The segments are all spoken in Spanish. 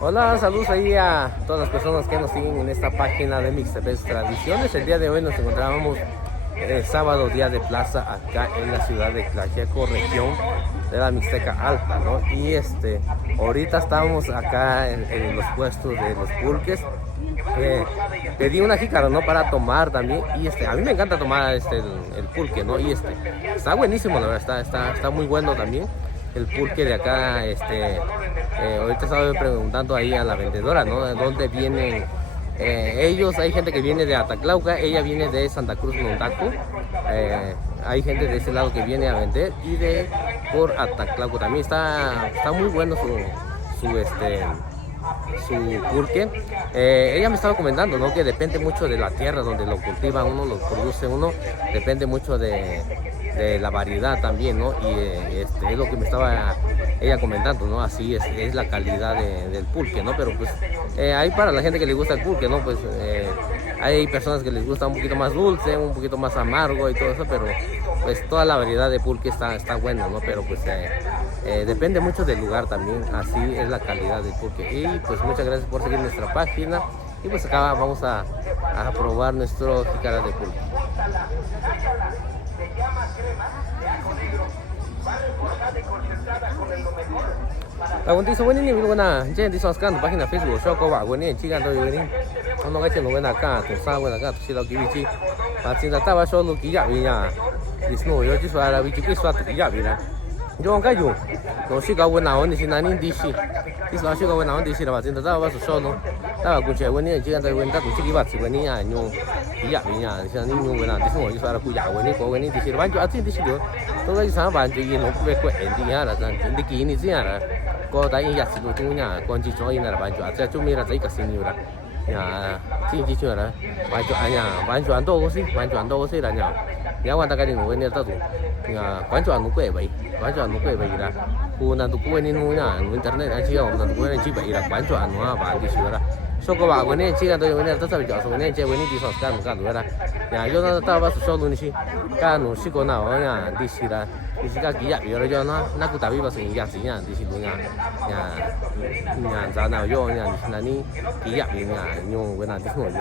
Hola, saludos ahí a todas las personas que nos siguen en esta página de Mixtepes Tradiciones. El día de hoy nos encontrábamos sábado, día de plaza, acá en la ciudad de Tlaxiaco, región de la Mixteca Alta, ¿no? Y ahorita estamos acá en los puestos de los pulques. Pedí una jícara, ¿no? Para tomar también. Y a mí me encanta tomar el pulque, ¿no? Y está buenísimo, la verdad, está muy bueno también el pulque de acá. Ahorita estaba preguntando ahí a la vendedora, ¿no? ¿De dónde vienen ellos? Hay gente que viene de Ataclauca, ella viene de Santa Cruz Montaco. Hay gente de ese lado que viene a vender y por Ataclauca también. Está muy bueno su pulque. Ella me estaba comentando, ¿no? Que depende mucho de la tierra donde lo cultiva uno, lo produce uno, depende mucho de la variedad también, ¿no? Y es lo que me estaba ella comentando, ¿no? Así es la calidad del pulque, ¿no? Pero pues hay para la gente que le gusta el pulque, ¿no? Pues hay personas que les gusta un poquito más dulce, un poquito más amargo y todo eso, pero pues toda la variedad de pulque está bueno, ¿no? Pero pues depende mucho del lugar también, así es la calidad del pulque. Y pues muchas gracias por seguir nuestra página. Y pues acá vamos a probar nuestro jícara de pulque. Lagunti so wani ni wilwana jen di sos kan página Facebook so ko ba wani chi kan do wani ono ga chen lo wena ka to sa wena ka to si lo ki chi ba chin da ta ba so lo ki ya bi ya di sno yo ji so ara bi ki so to ki ya bi na yo ga yo no si ga wena on si na ni di si so si ga wena on di si la ba chin da ta ba so no ta ba ku che wani chi kan do wena ta ku chi ki ba chi wani ya nyu ki ya bi ya si ni nyu wena di sno yo so ara ku ya wani ko wani di si ba ju a ti di si lo to ga sa ba ji no ku be ko en di ya la san di ki ni si ya la có đại nhạc sử dụng nhà con chỉ cho là bán cho chúng mình là thấy cả sinh nhiều là nhà chỉ chưa là bán cho ăn đâu có gì là nhà quan ta cái điều này tao tụi nhà bán cho ăn nó quậy vậy là cô nào tụi cô nên mua nhà internet anh chị ông nào tụi cô nên chỉ vậy là bán cho ăn nó bán thì sửa là số các bạn cái này chỉ cần tôi cái này tất cả chọn số cái này chơi cái này chỉ sản xuất cái nữa là nhà cho nó tao bắt số luôn đi cái nó chỉ có nào nhà đi xí là đi xí cái gì vậy rồi cho nó cứ tạo bị bắt sinh gì nhà đi xí luôn nhà giá nào vô nhà là ní gì vậy nhà nhung cái nào đi ngồi vô.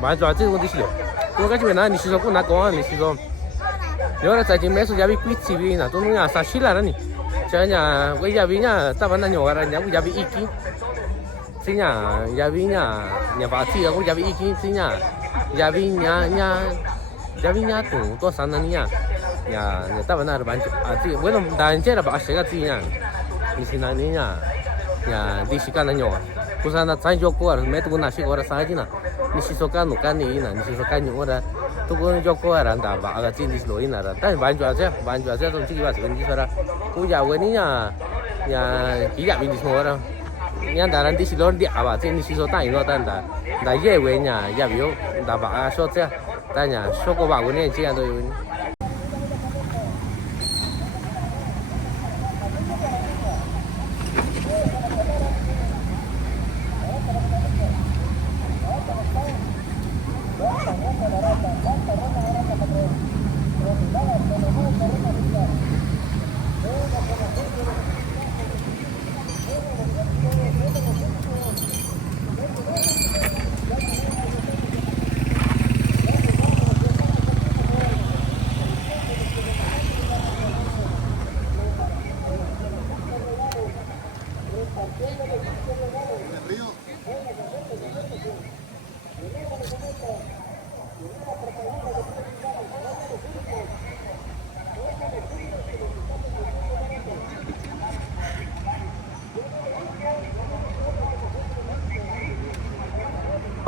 Bán cho chứ con đi xí rồi. Tôi cái chuyện này ni siso cũng nãy có ni siso. Nhớ là tại vì mấy số gia vị quý chi vì là tôi nói là sashi là đấy. Cho nhà cái gia vị nhà ta vẫn là nhỏ ra nhà cái gia vị iki. Thì nhà gia vị nhà bà chị cũng gia vị iki thì nhà gia vị nhà tụ tôi sáng nay nhà ta vẫn là bán thì với nó đàn chơi là bà sẽ cái gì nhà. Ni xin này nhà đi xí cái nhỏ. Cô sáng nay sáng cho cô mấy tụi nó xí cô ra sáng chứ nào. Ni siso kan no kan ni na ni siso kan ni ora to ko jo ko ara nda ba ga chin dis lo ina ra ta ban jo aja to chi ba se ni sara ku ya we ni ya ki ya mi dis mo ra ni da ran dis lo di aba chin ni siso ta ino ta da ye we nya ya bi yo da ba ga so cha ta nya so ko ba we ni chi ya to yo ni.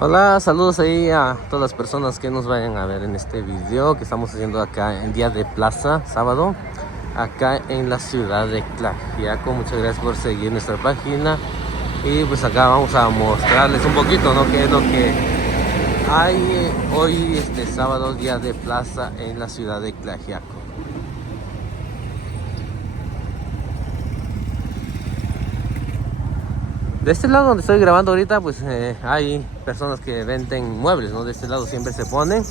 Hola, saludos ahí a todas las personas que nos vayan a ver en este video que estamos haciendo acá en día de plaza, sábado, acá en la ciudad de Tlaxiaco. Muchas gracias por seguir nuestra página y pues acá vamos a mostrarles un poquito, ¿no? Qué es lo que Hay hoy este sábado día de plaza en la ciudad de Tlaxiaco. De este lado donde estoy grabando ahorita, pues hay personas que venden muebles, ¿no? De este lado siempre se ponen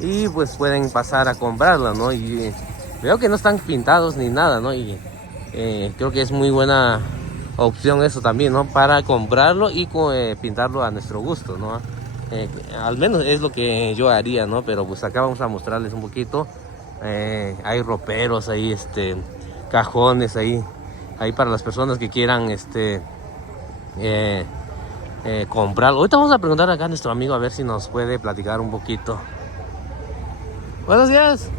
y pues pueden pasar a comprarla, ¿no? Y veo que no están pintados ni nada, ¿no? Y creo que es muy buena opción eso también, ¿no? Para comprarlo y pintarlo a nuestro gusto, ¿no? Al menos es lo que yo haría, ¿no? Pero pues acá vamos a mostrarles un poquito. Hay roperos ahí, cajones ahí para las personas que quieran, comprarlo. Ahorita vamos a preguntar acá a nuestro amigo a ver si nos puede platicar un poquito. Buenos días.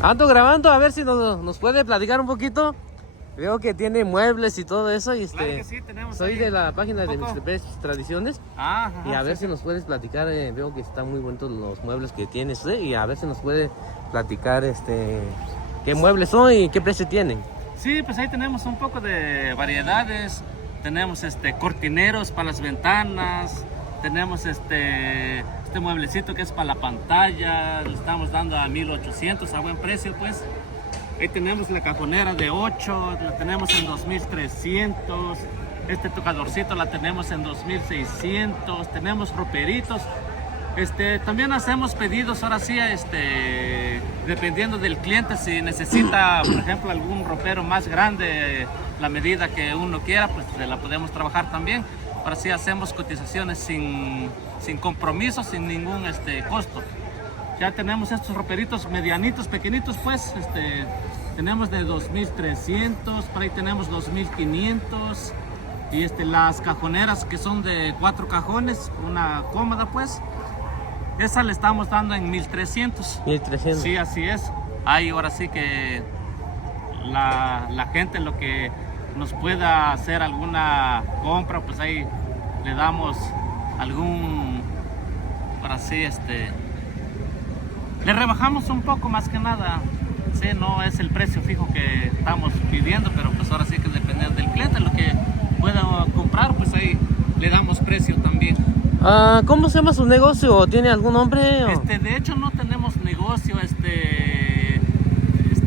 Ando grabando a ver si nos puede platicar un poquito. Veo que tiene muebles y todo eso y Claro que sí, tenemos soy ahí de la página de poco. Mr. Tradiciones. Ajá, Y a ver sí, si nos puedes platicar, veo que están muy bonitos los muebles que tienes, y a ver si nos puede platicar qué muebles son y qué precio tienen. Sí, pues ahí tenemos un poco de variedades. Tenemos cortineros para las ventanas. Tenemos este mueblecito que es para la pantalla. Le estamos dando a 1800 a buen precio, pues. Ahí tenemos la cajonera de 8, la tenemos en 2300. Este tocadorcito la tenemos en 2600. Tenemos roperitos. También hacemos pedidos, ahora sí, dependiendo del cliente, si necesita, por ejemplo, algún ropero más grande, la medida que uno quiera, pues la podemos trabajar también. Ahora sí hacemos cotizaciones sin compromiso, sin ningún costo. Ya tenemos estos roperitos medianitos, pequeñitos, pues, tenemos de 2300, por ahí tenemos 2500. Y las cajoneras que son de 4 cajones, una cómoda, pues. Esa le estamos dando en 1300. 1300. Sí, así es. Ahí ahora sí que la gente lo que nos pueda hacer alguna compra, pues ahí le damos algún, para así, le rebajamos un poco más que nada. Sí, no es el precio fijo que estamos pidiendo, pero pues ahora sí que dependiendo del cliente, lo que pueda comprar, pues ahí le damos precio también. ¿Cómo se llama su negocio? ¿Tiene algún nombre? De hecho no tenemos negocio,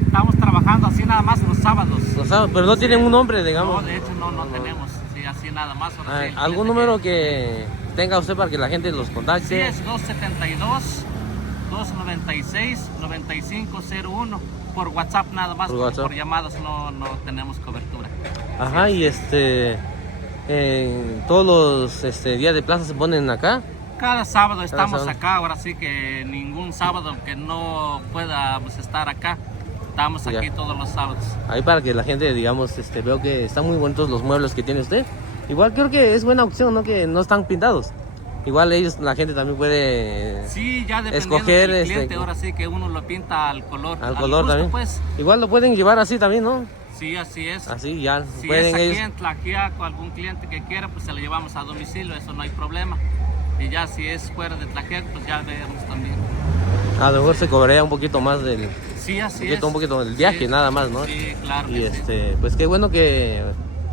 estamos trabajando así nada más los sábados. Los sábados, pero no tienen un nombre, digamos. No, de hecho no tenemos, sí, así nada más. Ahora sí, ¿Algún número que tenga usted para que la gente los contacte? Sí, es 272-296-9501. Por WhatsApp nada más, por llamadas no tenemos cobertura. Ajá, sí. Y todos los días de plaza se ponen acá. Cada sábado estamos acá, ahora sí que ningún sábado que no pueda estar acá. Estamos aquí todos los sábados. Ahí para que la gente, digamos, veo que están muy bonitos los muebles que tiene usted. Igual creo que es buena opción, ¿no? Que no están pintados. Igual la gente también puede ya escoger del cliente, ahora sí que uno lo pinta al color. Al color gusto, también. Pues. Igual lo pueden llevar así también, ¿no? Sí, así es. Así ya. Si pueden es aquí ellos... en Tlaxiaco, algún cliente que quiera, pues se lo llevamos a domicilio, eso no hay problema. Y ya si es fuera de Tlaxiaco, pues ya vemos también. A lo mejor se cobraría un poquito más del... Sí, así es. Un poquito del viaje, nada más, ¿no? Sí, claro. Y pues qué bueno que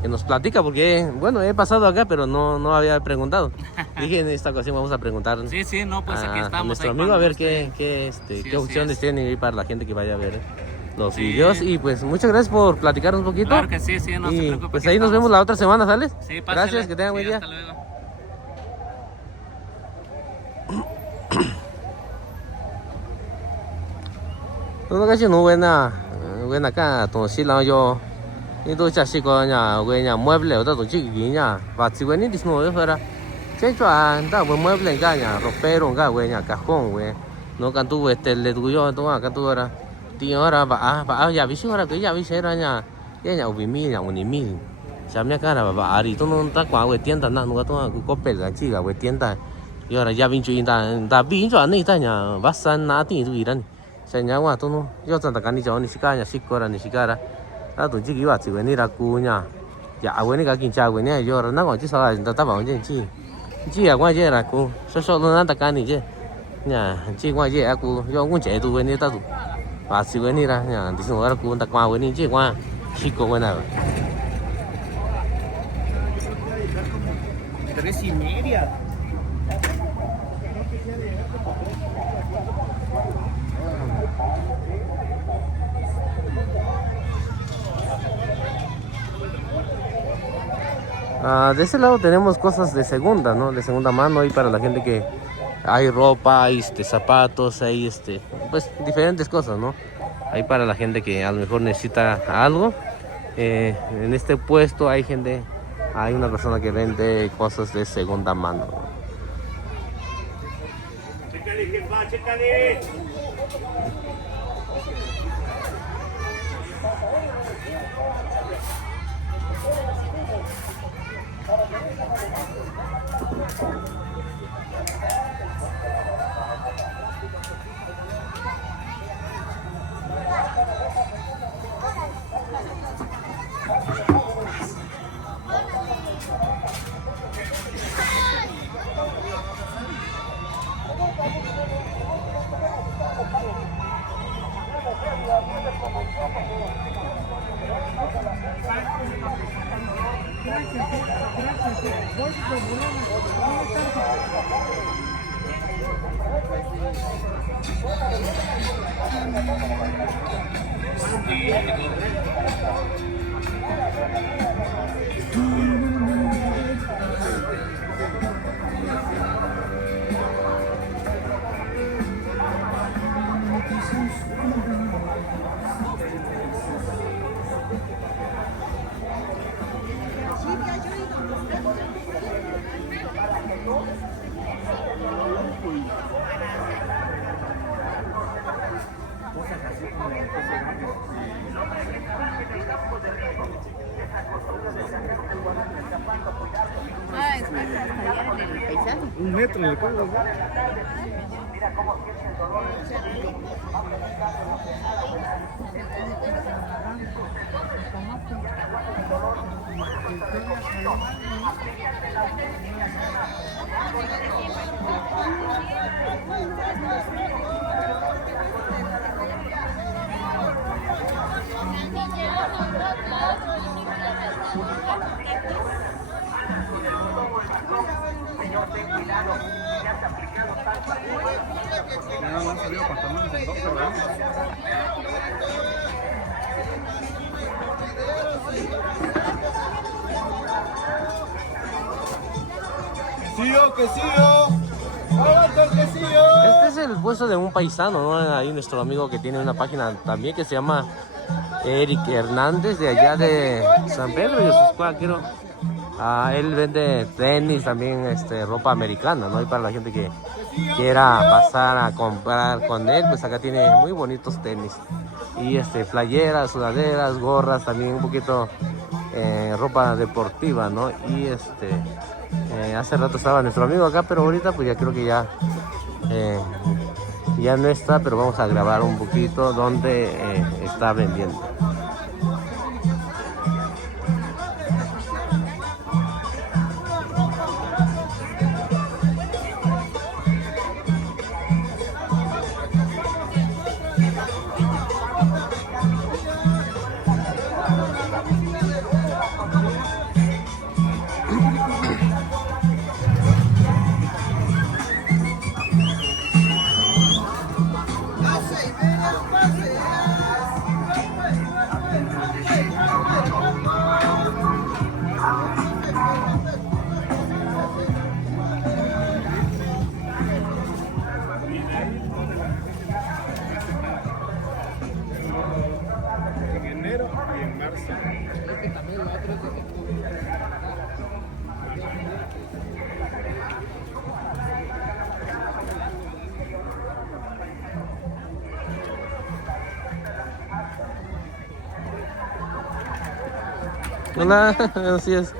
nos platica, porque bueno, he pasado acá, pero no había preguntado. Dije, en esta ocasión vamos a preguntar sí, no, pues aquí estamos, a nuestro amigo a ver qué opciones tiene ahí para la gente que vaya a ver los videos. Y pues muchas gracias por platicar un poquito. Claro que sí, no se preocupe. Pues ahí nos vemos la otra semana, ¿sales? Sí, gracias, que tengan buen día. Hasta luego. Nó cái chuyện buena acá, tổ chức là yo, những tôi chả chỉ có nhà mueble, tôi tổ chức gì nhà, và chỉ quen đi xuống rồi ra, chế cho ta vừa mueble cả nhà, ropero cả về nhà cajón về, nó cần tu về tele tu yo, tôi cần tu ra, thì ra và nhà ví dụ ra cái nhà ví dụ ra nhà, cái nhà 5,000 nhà 1,000, chả mấy cái là và ari tôi nó ta qua về tiền ta nó tôi có bể cái gì cả về tiền ta, yo ra nhà ví dụ ta ví dụ này ta nhà vắt san nát thì tu gì đó. Saya wa tu no, yo tanta kani jauh ni sikanya sikara, tu jigi wa tu ni rakunya, ya awen ni kakin cawe ni yo na kau cik salah, tak tahu macam cik aku je raku, sosok tu nanti kani je, ya cik aku je aku, yo aku cik tu ni tu, wa tu ni lah, ya di sini aku tak mau ni cik aku sikko ni lah. 3,5. De ese lado tenemos cosas de segunda, ¿no? De segunda mano, y para la gente que hay ropa, hay zapatos, hay pues diferentes cosas, ¿no? Hay para la gente que a lo mejor necesita algo. En este puesto hay una persona que vende cosas de segunda mano, ¿no? Un metro en el cuadro. Este es el puesto de un paisano, ¿no? Ahí nuestro amigo que tiene una página también que se llama Eric Hernández, de allá de San Pedro y Osuscuá, quiero. Él vende tenis también, ropa americana, ¿no? Y para la gente que quiera pasar a comprar con él, pues acá tiene muy bonitos tenis. Y playeras, sudaderas, gorras, también un poquito ropa deportiva, ¿no? Y hace rato estaba nuestro amigo acá, pero ahorita pues ya creo que ya no está, pero vamos a grabar un poquito donde está vendiendo. Hola, así es.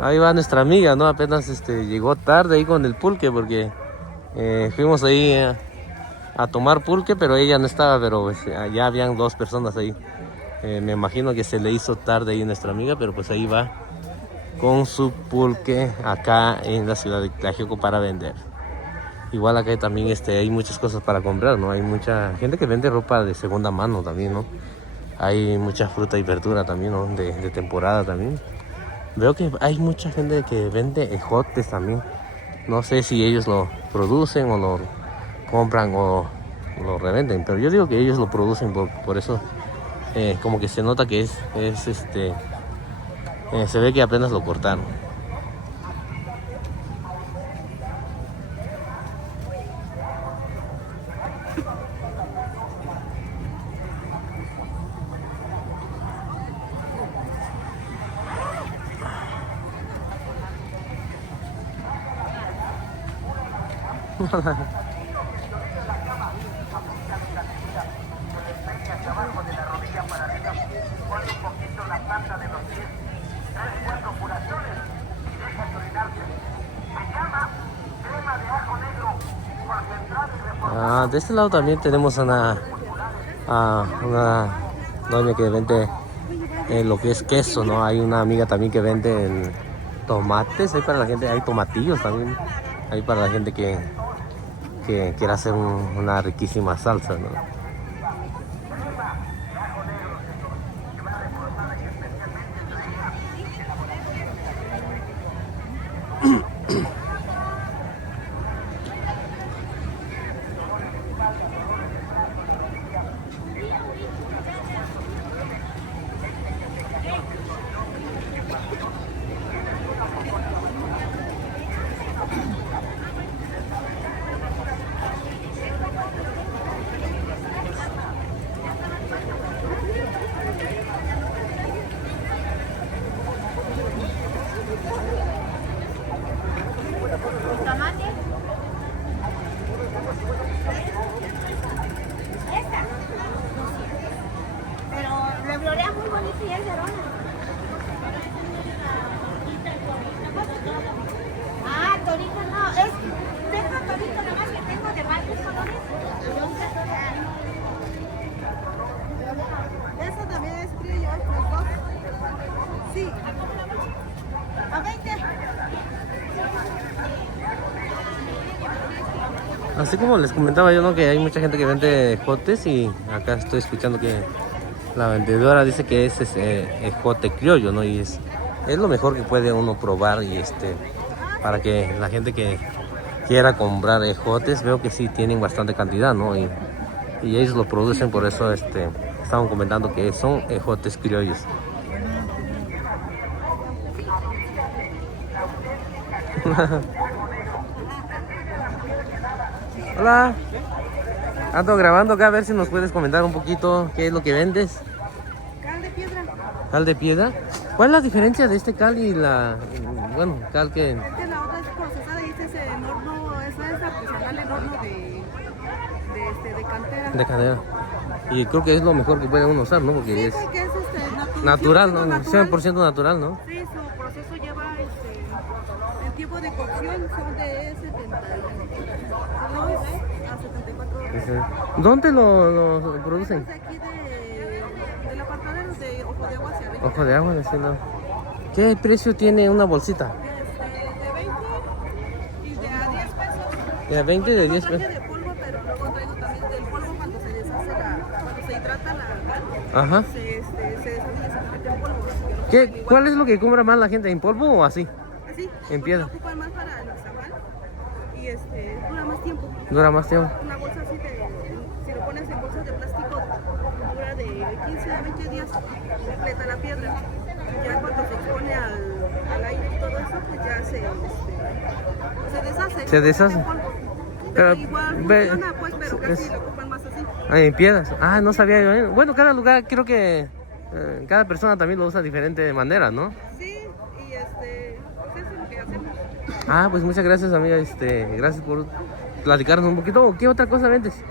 Ahí va nuestra amiga, ¿no? Apenas llegó tarde ahí con el pulque porque fuimos ahí a tomar pulque, pero ella no estaba, pero pues, ya habían dos personas ahí. Me imagino que se le hizo tarde ahí a nuestra amiga, pero pues ahí va con su pulque acá en la ciudad de Tlaxiaco para vender. Igual acá también hay muchas cosas para comprar, ¿no? Hay mucha gente que vende ropa de segunda mano también, ¿no? Hay mucha fruta y verdura también, ¿no? De temporada también. Veo que hay mucha gente que vende ejotes también. No sé si ellos lo producen o lo compran o lo revenden, pero yo digo que ellos lo producen, por eso como que se nota que se ve que apenas lo cortaron. De este lado también tenemos una doña que vende lo que es queso, ¿no? Hay una amiga también que vende tomates, hay para la gente, hay tomatillos también, hay para la gente que quiera hacer una riquísima salsa, ¿no? Esa también es criollo, los dos. Sí. A 20. Así como les comentaba yo, ¿no? Que hay mucha gente que vende ejotes y acá estoy escuchando que la vendedora dice que es ejote criollo, ¿no? Y es lo mejor que puede uno probar y para que la gente que quiera comprar ejotes, veo que sí tienen bastante cantidad, ¿no? Y ellos lo producen, por eso estaban comentando que son ejotes criollos. Hola, ando grabando acá a ver si nos puedes comentar un poquito qué es lo que vendes. Cal de piedra. ¿Cal de piedra? ¿Cuál es la diferencia de este cal y cal que... Es que la otra es procesada y este es en horno, esa es artesanal en horno de cantera. De cantera. Y creo que es lo mejor que puede uno usar, ¿no? Porque Sí, es porque es natural, ¿no? natural. 100% natural, ¿no? Sí, su proceso lleva el tiempo de cocción son de 72 a 74 horas. ¿Dónde lo producen? Es de aquí del apartadero de Ojo de Agua hacia arriba. Ojo de agua, decirlo. ¿Qué precio tiene una bolsita? De 20 y de a 10 pesos. De 20 y de 10 Traje pesos. de polvo, pero luego traigo también del polvo cuando se deshace cuando se hidrata la cal, Ajá. se deshace y se convierte en polvo. ¿Cuál es lo que compra más la gente? ¿En polvo o así? Así, En piedra. lo ocupan más para el nixtamal y dura más tiempo. Dura más tiempo. Una bolsa así si lo pones en bolsas de plástico, dura de 15 a 20 días completa la piedra. Ya cuando se expone al aire y todo eso, pues ya se deshace. Se deshace. En polvo. Pero, Igual funciona, pues, pero casi lo ocupan más así. En piedras. Ah, no sabía yo. Bueno, cada lugar creo que cada persona también lo usa de diferente manera, ¿no? Sí, y pues eso es lo que hacemos. Ah, pues muchas gracias, amiga. Gracias por platicarnos un poquito. ¿Qué otra cosa vendes? Es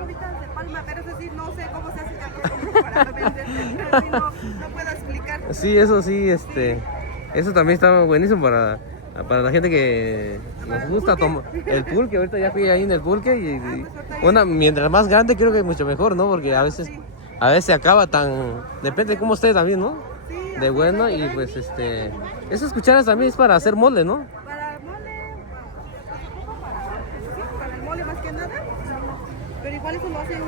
bolitas de palma, pero eso sí, no sé cómo se hace para vender. Pero sí, no puedo explicar. Sí, eso sí, eso también está buenísimo para la gente que nos gusta tomar el pulque. Ahorita ya fui ahí en el pulque y mientras más grande creo que mucho mejor, ¿no? Porque a veces se acaba depende de cómo esté también, ¿no? Sí, De bueno y pues esas cucharas también es para hacer mole, ¿no? para mole, para el mole más que nada. Pero igual eso lo hace un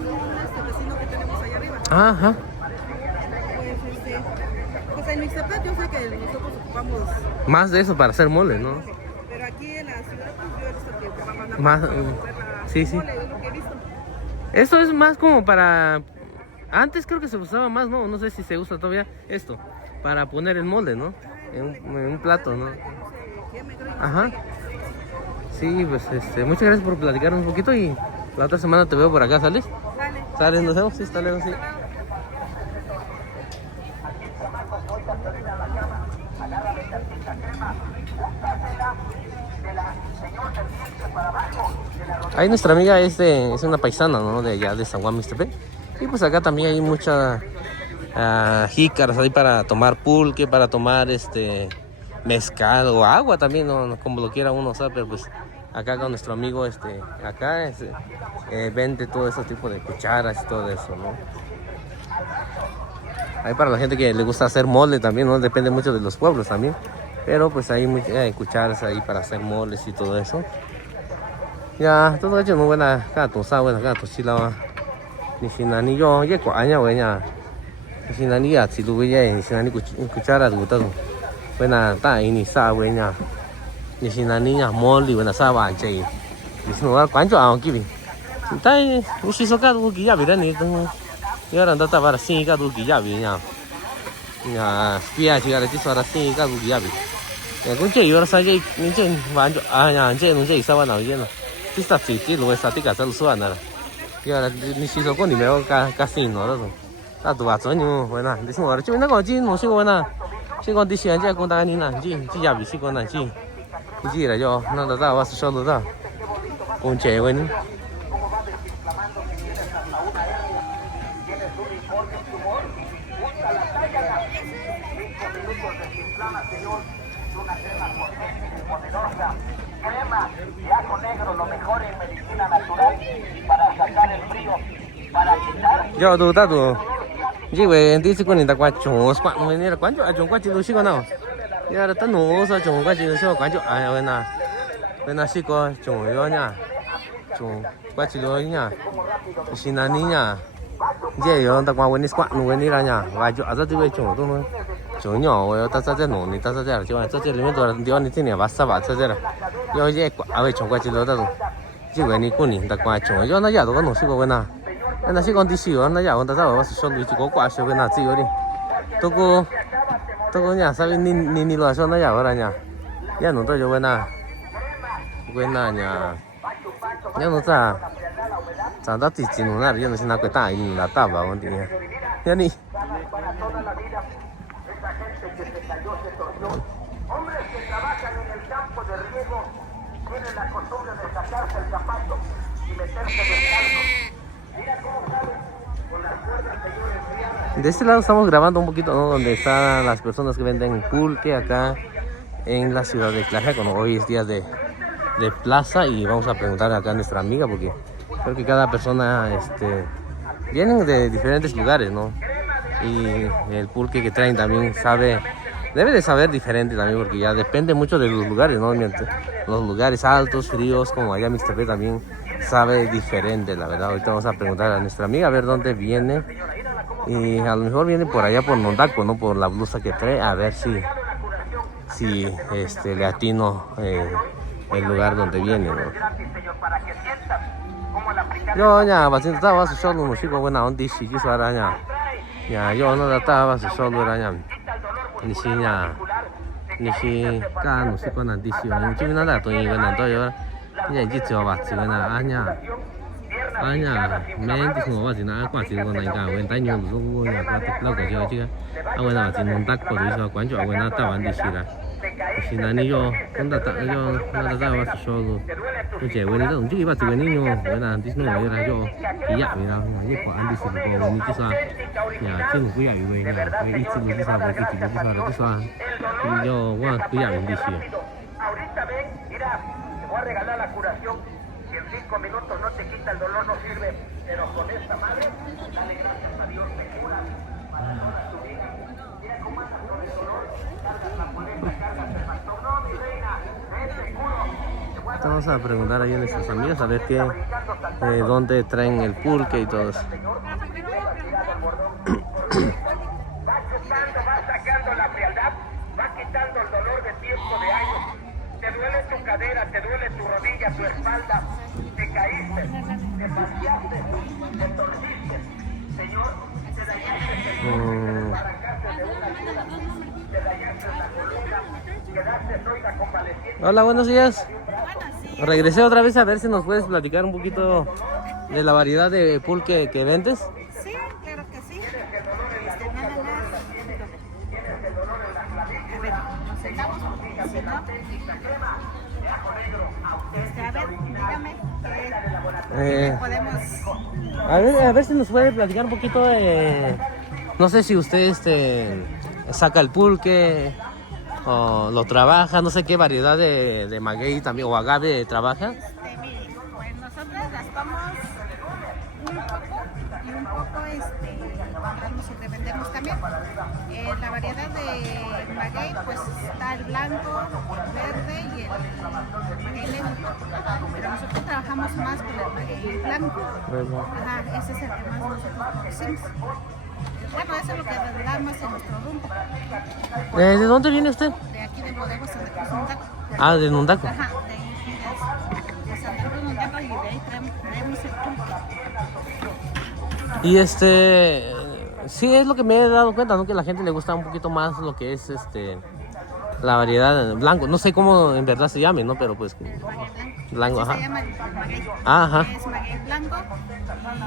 vecino que tenemos allá arriba. Ajá. Pues en Mixtepec yo sé que nosotros ocupamos Más de eso para hacer mole, ¿no? pero aquí la ciudad, pues yo he visto que van a Más, comprar sí, sí. mole, es lo que he visto. Esto es más como para... Antes creo que se usaba más, ¿no? No sé si se usa todavía esto. Para poner el molde, ¿no? En un plato, ¿no? Ajá. Sí, pues muchas gracias por platicarnos un poquito y la otra semana te veo por acá, ¿sales? Dale. ¿Sales? Nos vemos, sí, hasta luego, sí. Ahí nuestra amiga es una paisana, ¿no? De allá de San Juan Mixtepec. Y pues acá también hay muchas jícaras ahí para tomar pulque, para tomar mezcal o agua también, ¿no? Como lo quiera uno usar, pero pues acá con nuestro amigo acá vende todo ese tipo de cucharas y todo eso, ¿no? Hay para la gente que le gusta hacer mole también, ¿no? Depende mucho de los pueblos también. Pero pues hay cucharas ahí para hacer moles y todo eso. Ya, todo eso muy buena. Cada tu sa buena, cada tu chila. Ni si nani yo, ye cuaña buena. Ni si nani ya si lu ye, ni si nani cuchara tu todo. Buena ta ni sa buena. Ni si nani ya mole buena sa ba che. Ni si no cuánto a kibi. Tai ni si so ka tu ki ya bi ni tu. Ya ran ta para sin ka tu ki ya bi ya. Ya, spia chi ga ti so ra sin ka tu ki ya bi. Ya con che yo sa ye ni che ban ya che no che sa ba na ye na. Ti sta zitti, lo sta ti casa lo so andare. Io ni si so con di me casino lo so. Ta tu va zo ni buena. Di so ora ci na ko ji no si buena. Si con di si anje con da ni na ji ya bi si con na ji. Ji ra yo na da va so lo da. Con che buena. Crema y ajo negro, lo mejor en medicina natural para sacar el frío, para quitar. Yo tu ta tu. Ji we di si con ni da qua chung squat no ni ra quan jo a chung qua ji lu si con nào. Ya ra ta no so chung qua ji lu si quan jo a ya na si ko chung yo nya. Chung qua ji lu nya. Si na ni nya. Je yo ta qua we ni squat no we ni ra nya. Wa jo a za ti we chung tu no. Chung nhỏ we ta sa je no ni ta sa je ra ji wa sa je li me to ra dio ni ti ni ba sa ba sa je ra. Yo ye a we chung qua ji lu ta tu. Ji we ni con ni da qua chung yo na ya do no si ko we na.那是讲的是哦，那要我到时候我是说你这个挂手跟那自由的，都个伢稍微你来说那要我来伢，伢弄到就问那伢，伢弄咋长到自己弄那里，伢弄是那个大一那大吧问题，伢你。De este lado estamos grabando un poquito, ¿no? Donde están las personas que venden pulque acá en la ciudad de Tlaxiaco, ¿no? Hoy es día de plaza y vamos a preguntar acá a nuestra amiga porque creo que cada persona vienen de diferentes lugares, ¿no? Y el pulque que traen también debe de saber diferente también porque ya depende mucho de los lugares, ¿no? Los lugares altos, fríos, como allá en Mixtepec también sabe diferente, la verdad. Ahorita vamos a preguntar a nuestra amiga a ver dónde viene. Y a lo mejor viene por allá por Nondaco, ¿no? Por la blusa que trae, a ver si le atino el lugar donde viene, ¿no? Yo ya bastante estaba solo no sigo buena onda si yo era ya yo no estaba solo era ni si ca no sé con anticio ni si nada to y bueno to yo ya yo va si buena aña men thì ngồi thì nó quả thì con này cả bên tay nhiều luôn nhà qua thì lâu cả chưa chứ à bên nào thì nông tác có đối quán chỗ bên nào tao ăn đi xí là ní yo con ta tạo cho nó ta vào số luôn tôi trẻ bên đó cũng chứ bắt từ bên ní yo bên nào thì nó là cho cái dạng vậy đâu mà cái quả ăn đi xí có bên chứ sao nhà chứ một cái dạng vậy nhà cái ít xí chứ sao cái chỉ cái sao là cái sao thì yo qua cái dạng đi xí Si en 5 minutos no te quita el dolor, no sirve. Pero con esta madre, dale gracias a Dios, te cura para toda tu vida. Mira cómo andas con el dolor, cargas la polenta, cargas el bastón. No, mi reina, ven seguro. Vamos a preguntar ahí a nuestros amigos a ver dónde traen el pulque y todo eso. Va sacando la frialdad, va quitando el dolor de tiempo, de años. Te duele tu cadera. cadera, te duele tu rodilla, tu espalda, te caíste, te paseaste, te torciste, Señor, te dañaste el arrancaste de una ayuda, te dañaste la columna, quedaste oiga convaleciente. Hola, buenos días. Bueno, sí. Regresé otra vez a ver si nos puedes platicar un poquito de la variedad de pulque que vendes. Sí, claro que sí. Nada más. A ver, nos sentamos porque si no. A ver, dígame qué podemos. A ver si nos puede platicar un poquito de... No sé si usted saca el pulque o lo trabaja, no sé qué variedad de maguey también o agave trabaja. Mire, pues nosotros raspamos un poco y un poco compramos y revendemos también. La variedad de maguey, pues está el blanco, el verde y el maguey negro. Pero nosotros trabajamos más con el maguey blanco. Ajá, ese es el que más nosotros producimos. Bueno, eso es lo que da más en nuestro rumbo. ¿De dónde viene usted? De aquí de Bodega Santa Cruz Nundaco. Ah, de Nundaco. Ajá, de Santa Cruz Nundaco y de ahí traemos el pulque. Y sí es lo que me he dado cuenta, ¿no? Que a la gente le gusta un poquito más lo que es la variedad de blanco. No sé cómo en verdad se llame, ¿no? Pero pues blanco, Así ajá. se llama el maguey. Ajá. Es maguey blanco.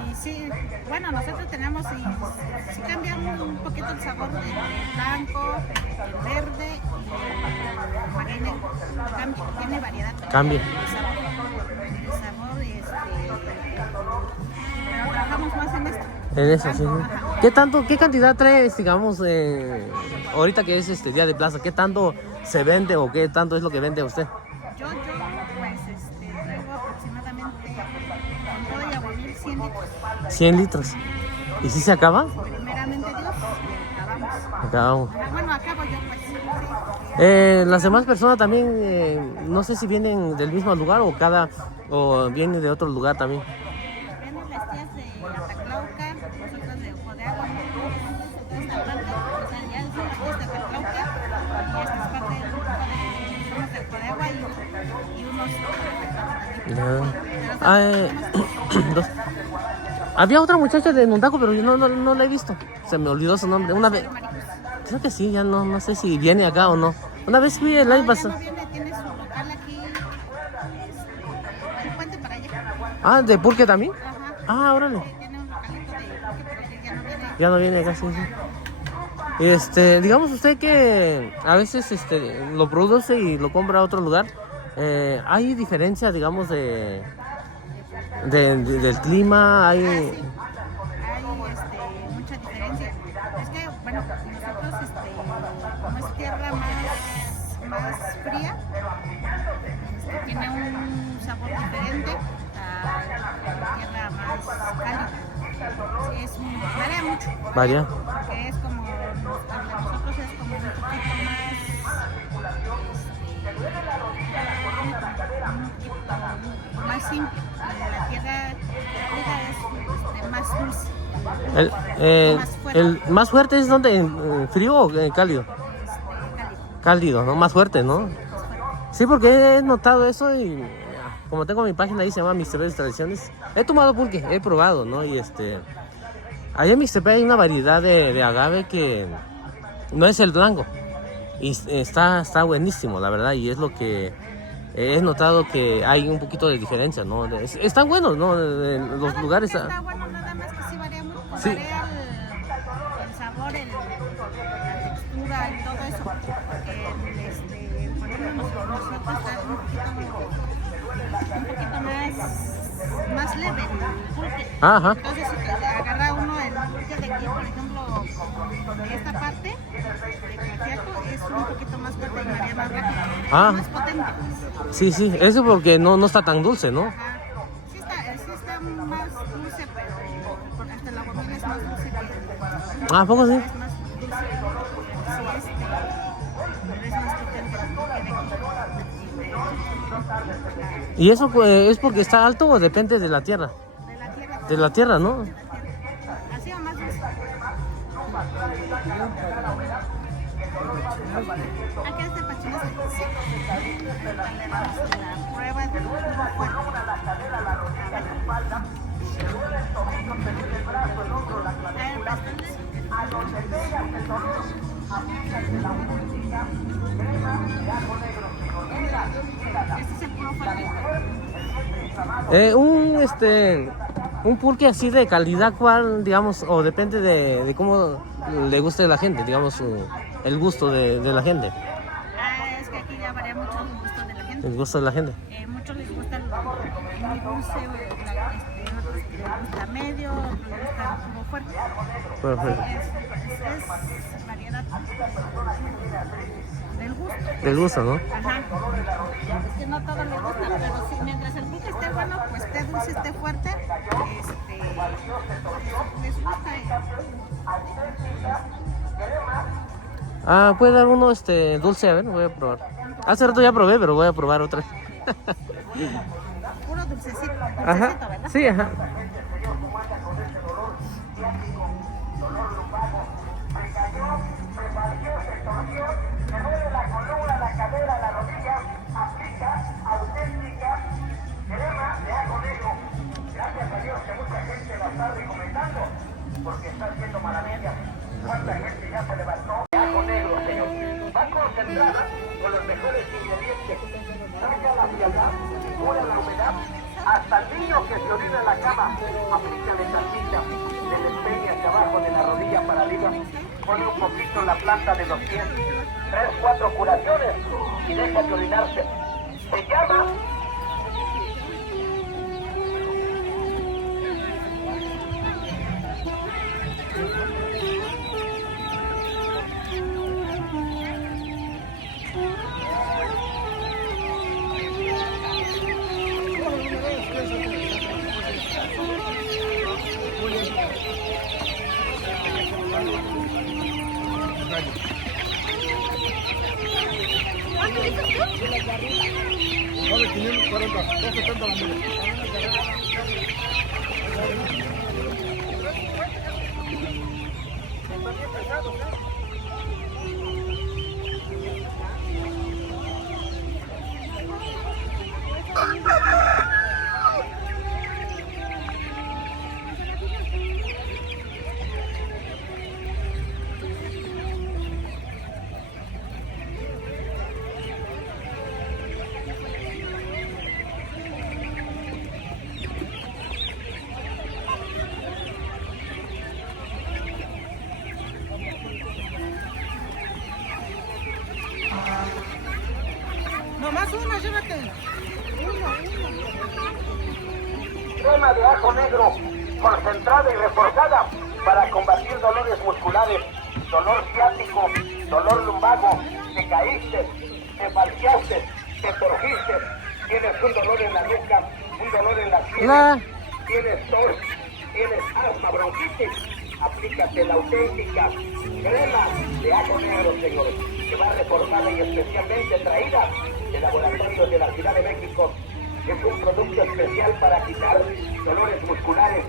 Y sí, bueno, nosotros tenemos y sí cambiamos un poquito el sabor del blanco, el verde y el maguey negro. Cambia, tiene variedad. Cambia. El sabor, pero trabajamos más en esto. En eso, sí. ¿Qué cantidad traes, digamos, ahorita que es Día de Plaza? ¿Qué tanto se vende o qué tanto es lo que vende usted? Yo pues traigo aproximadamente con todo y aguamil 100 litros. 100 litros. ¿Y si se acaba? Primeramente Dios, acabamos. Acabamos. Bueno, acabo yo pues. Sí. Las demás personas también, no sé si vienen del mismo lugar o vienen de otro lugar también. Vienen las tías de Ataclauca, nosotros de Ojo de Agua, nosotros de Atlanta, o sea, ya son las tías de Ataclauca y esta es parte del grupo de Ojo de Agua y unos Dos. Había otra muchacha de Nundaco, pero yo no la he visto. Se me olvidó su nombre. Una vez, creo que sí, ya no sé si viene acá o no. Una vez fui el año pasado. no viene, tiene su local aquí, el puente para allá. Ah, ¿de pulque también? Ajá. Ah, órale. Sí, tiene un localito de pulque, pero ya no viene. Ya no viene acá, sí, sí. Digamos usted que a veces lo produce y lo compra a otro lugar. ¿Hay diferencia, digamos, del clima? Hay mucha diferencia. Es que, bueno, nosotros, como es tierra más fría, tiene un sabor diferente a la tierra más cálida. Sí, varía mucho. Varía. Porque es como, para nosotros es como un poquito más simple. La tierra cálida es más dulce. Más fuerte. El más fuerte es donde, ¿en frío o cálido? Cálido. Cálido, ¿no? Más fuerte, ¿no? Más fuerte. Sí, porque he notado eso y como tengo mi página ahí, se llama Mixtepec Tradiciones. He tomado pulque, he probado, ¿no? Y allá en Mixtepec hay una variedad de agave que no es el blanco. Y está buenísimo, la verdad, y es lo que he notado que hay un poquito de diferencia, ¿no? Están buenos, ¿no? Los lugares... Está bueno, nada más que sí varía mucho. Sí. Varía el sabor, la textura y todo eso. Porque, por ejemplo, nosotros está un poquito más leve el pulque. Ajá. Entonces, si agarra uno el pulque de aquí, por ejemplo, de esta parte, de Cafiaco, es un poquito más fuerte y varía más rápido. Ah. Más potente. Sí, eso porque no está tan dulce, ¿no? Ajá. Sí está más dulce, pero porque hasta el aguamil es más dulce que el... Ah, ¿a poco sí? Es más dulce. Sí, pero es más potente el pulque de aquí. ¿Y eso pues, es porque está alto o depende de la tierra? De la tierra. De la tierra, ¿no? Así o más dulce. Aquí es de Pachinaza. Sí. la prueba de este es el puro fuerte. Un pulque así de calidad, ¿cuál, digamos, o depende de cómo le guste a la gente, digamos, el gusto de la gente? Es que aquí ya varía mucho el gusto de la gente. El gusto de la gente. Muchos les gusta muy dulce, otros les gusta medio, otros les gusta como fuerte. Perfecto. Es variedad del gusto. Del gusto, ¿no? Ajá. Es que no todo les gusta, pero sí, mientras el pulque esté bueno, pues esté dulce, esté fuerte, les gusta. Ah, ¿puede dar uno dulce? A ver, voy a probar. Hace rato ya probé, pero voy a probar otra. Puro dulcecito, Ajá. ¿verdad? Sí, ajá. Porque está haciendo maravillas. ¿Cuánta gente ya se levantó? Ajo negro, señor. Va concentrada con los mejores ingredientes. Saca la frialdad, cura la humedad. Hasta el niño que se orina en la cama, aplícale tantita. Se le peña hacia abajo de la rodilla para arriba. Pone un poquito en la planta de los pies. 3, 4 curaciones y deja de orinarse. Se llama... Nomás una, llévate. Crema de ajo negro, concentrada y reforzada para combatir dolores musculares, dolor ciático, dolor lumbago, te caíste, te falseaste, te torciste, tienes un dolor en la nuca, un dolor en la pierna, tienes tos, tienes asma, bronquitis, aplícate la auténtica crema de ajo negro, señores, que va reforzada y especialmente traída de laboratorios de la Ciudad de México. Es un producto especial para quitar dolores musculares.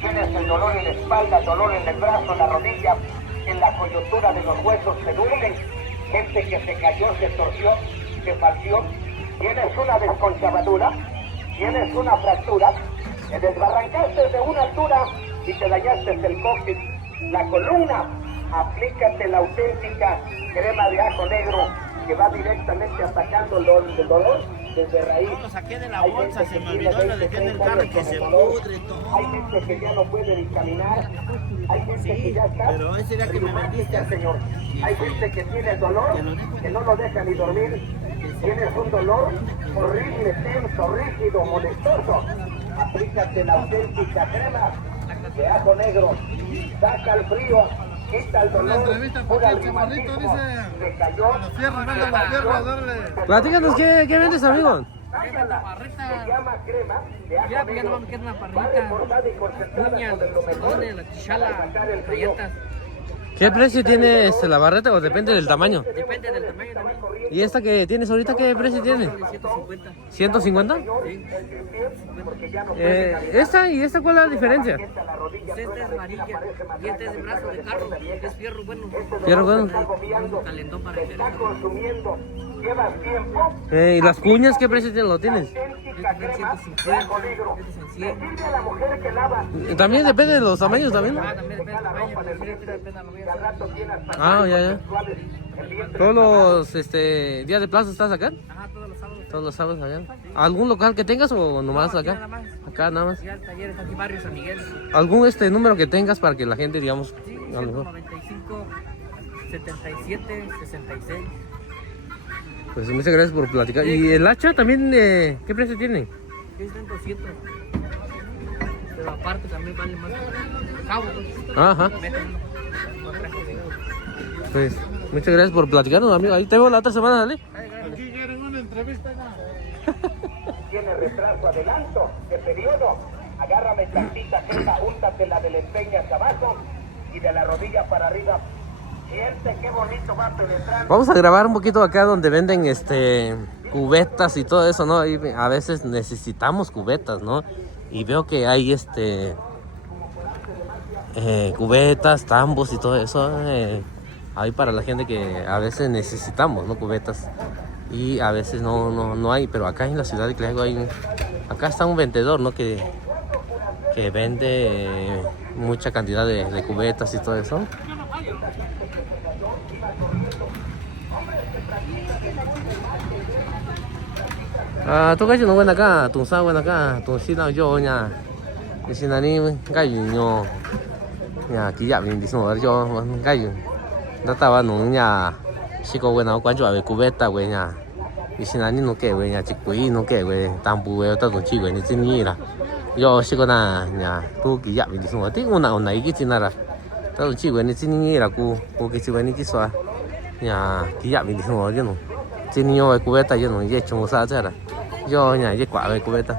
Tienes el dolor en la espalda, dolor en el brazo, en la rodilla, en la coyuntura de los huesos, se duelen. Gente que se cayó, se torció, se partió. Tienes una desconchavadura, tienes una fractura, te desbarrancaste de una altura y te dañaste el coxis, la columna. Aplícate la auténtica crema de ajo negro que va directamente atacando el dolor desde raíz. Lo saqué de la bolsa, se me olvidó, lo dejé en el carro que se pudre todo. Hay gente que ya no puede ni caminar, hay gente que ya está. Pero ese día que me vendiste, señor. Hay gente que tiene dolor, que no lo deja ni dormir. Tienes un dolor horrible, tenso, rígido, molestoso. Aplícate la auténtica crema de ajo negro. Saca el frío. Quita el dolor, cura el reumatismo, se cayó. Platícanos, ¿qué vendes, amigo? Se llama crema de ajo negro. Va reforzada y concentrada con el lo mejor para sacar el frío. ¿Qué precio tiene la barreta o depende del tamaño? Depende del tamaño también. ¿Y esta que tienes ahorita qué precio tiene? 150. ¿150? ¿Esta y esta cuál es la diferencia? Este es varilla y este es brazo de carro. Es fierro bueno. ¿Fierro bueno? Calentón para Está consumiendo Llevas tiempo. ¿Y las cuñas qué precio lo tienes? Auténtica crema de Ajo Negro. Le sirve a la mujer que lava. También depende de los tamaños también, ¿no? También depende del tamaño, pero sí, depende de lo Y al rato tienes Ah, ya, ya. sexuales. El vientre. ¿Todos los días de plaza estás acá? Ajá, todos los sábados. Todos los sábados acá. ¿Algún local que tengas o nomás Aquí acá? nada más. Acá nada más. Ya el taller está aquí, Barrio San Miguel. ¿Algún número que tengas para que la gente, digamos, Sí, a lo mejor? 95 77 66. Pues muchas gracias por platicar. ¿Y el hacha también, qué precio tiene? Está en 200. Pero aparte también vale más. Cabo, pues. Ajá. Meten uno. Pues muchas gracias por platicarnos, amigo. Ahí te veo la otra semana, dale. Tiene retraso, adelanto de periodo. Agárrame tantita crema, úntatela del empeño hacia abajo y de la rodilla para arriba. Siente qué bonito va penetrando. Vamos a grabar un poquito acá donde venden cubetas y todo eso, ¿no? Y a veces necesitamos cubetas, ¿no? Y veo que hay cubetas, tambos y todo eso. Hay para la gente que a veces necesitamos, ¿no? Cubetas. Y a veces no hay, pero acá en la ciudad de Tlatelolco acá está un vendedor, ¿no? Que vende mucha cantidad de cubetas y todo eso. Tôi cái chuyện nó cả tuần sau quên cả tuần xin nào cho nhà thì xin là đi cái gì nhỏ nhà ký giảm mình đi xuống cho cái gì đã tạo ra nhà chỉ có quên nào quan trọng về cubeta quên nhà thì xin là đi nó kể về nhà chỉ quý nó kể về tam bù về tao cũng chỉ về những chuyện gì là do chỉ có là nhà tôi ký giảm mình đi xuống thì nào này cái chuyện là tao cũng chỉ về những chuyện gì là cô cái chuyện này cái xóa nhà ký giảm mình đi xuống chứ nó chuyện nhỏ về cubeta chứ nó dễ trông sao chứ là do nhà dễ quả về cubeta.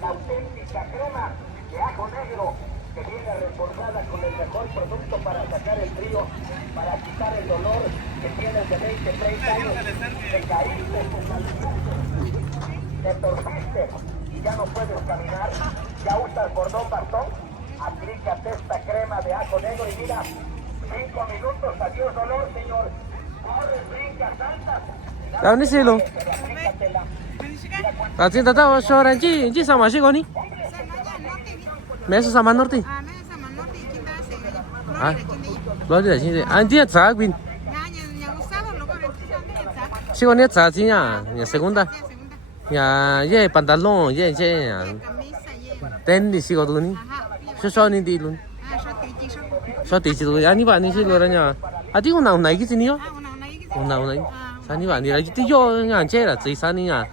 La auténtica crema de Ajo Negro que viene reforzada con el mejor producto para sacar el frío, para quitar el dolor que tienes de 20, 30 años, te caíste, te torciste y ya no puedes caminar, ya usas bordón bastón, aplícate esta crema de Ajo Negro y mira, 5 minutos, adiós dolor, señor, corre, brinca, salta, Đâu ní xí luôn. pero aplícatela. Chính tao cho rằng chi sao mà xí con đi. Mẹ sao mà norte. Ah, lo đi là anh đi trả quên. Xí con đi trả chi nhà segunda. Nhà ye pantalón ye ten đi xí con luôn. Cho ni đi luôn. Cho tí chỉ luôn. Anh đi bạn đi xí luôn nha. À tí con nào này cái gì nữa? Con nào này? Sao như bạn đi là tí vô nhà chơi là gì sao đi nhà?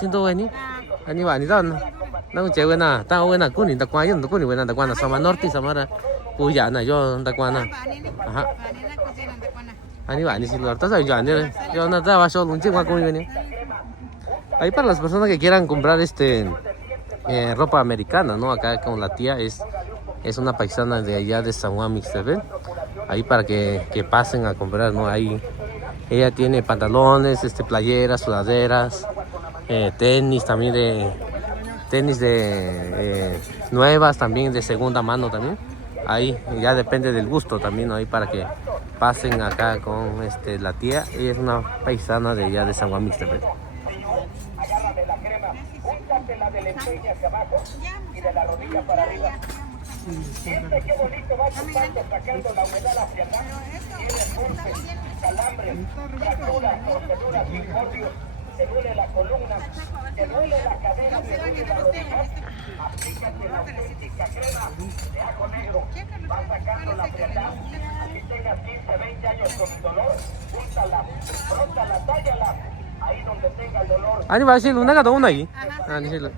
Xin tôi đi. Anh bạn đi đâu? Nó cũng chơi quên à? Tao quên à? Cô nhìn đặc quan, cô nhìn quên đặc quan là sao mà norte sao mà ra? Cô giả này cho đặc quan à? Hả? Anh bạn đi xin lỗi. Tao sao giả đi? Yo no te vas a un chico con venir. Ahí para las personas que quieran comprar ropa americana, ¿no? Acá con la tía es una paisana de allá de San Juan Mixtepec. Ahí para que pasen a comprar, ¿no? Ahí ella tiene pantalones, playeras, sudaderas, tenis también nuevas también de segunda mano también. Ahí ya depende del gusto también, ¿no? Ahí para que pasen acá con la tía. Ella es una paisana de allá de San Juan Mixtepec. Agárrame la crema, úntatela del empeño hacia abajo y de la rodilla para arriba. Siente qué bonito va chupando, sacando la humedad hacia acá. Tienes golpes, calambres, fracturas, torceduras, simposios. Te duele la columna, te duele la cadera, te duele la rodilla. Aplícate la auténtica crema de Ajo Negro. Va sacando la frialdad. Así tengas 15, 20 años con el dolor, úntala, frótala, tállala. Ahí donde tenga el dolor. Anh vào xin luôn, nó có đâu này? À, đi xin luôn.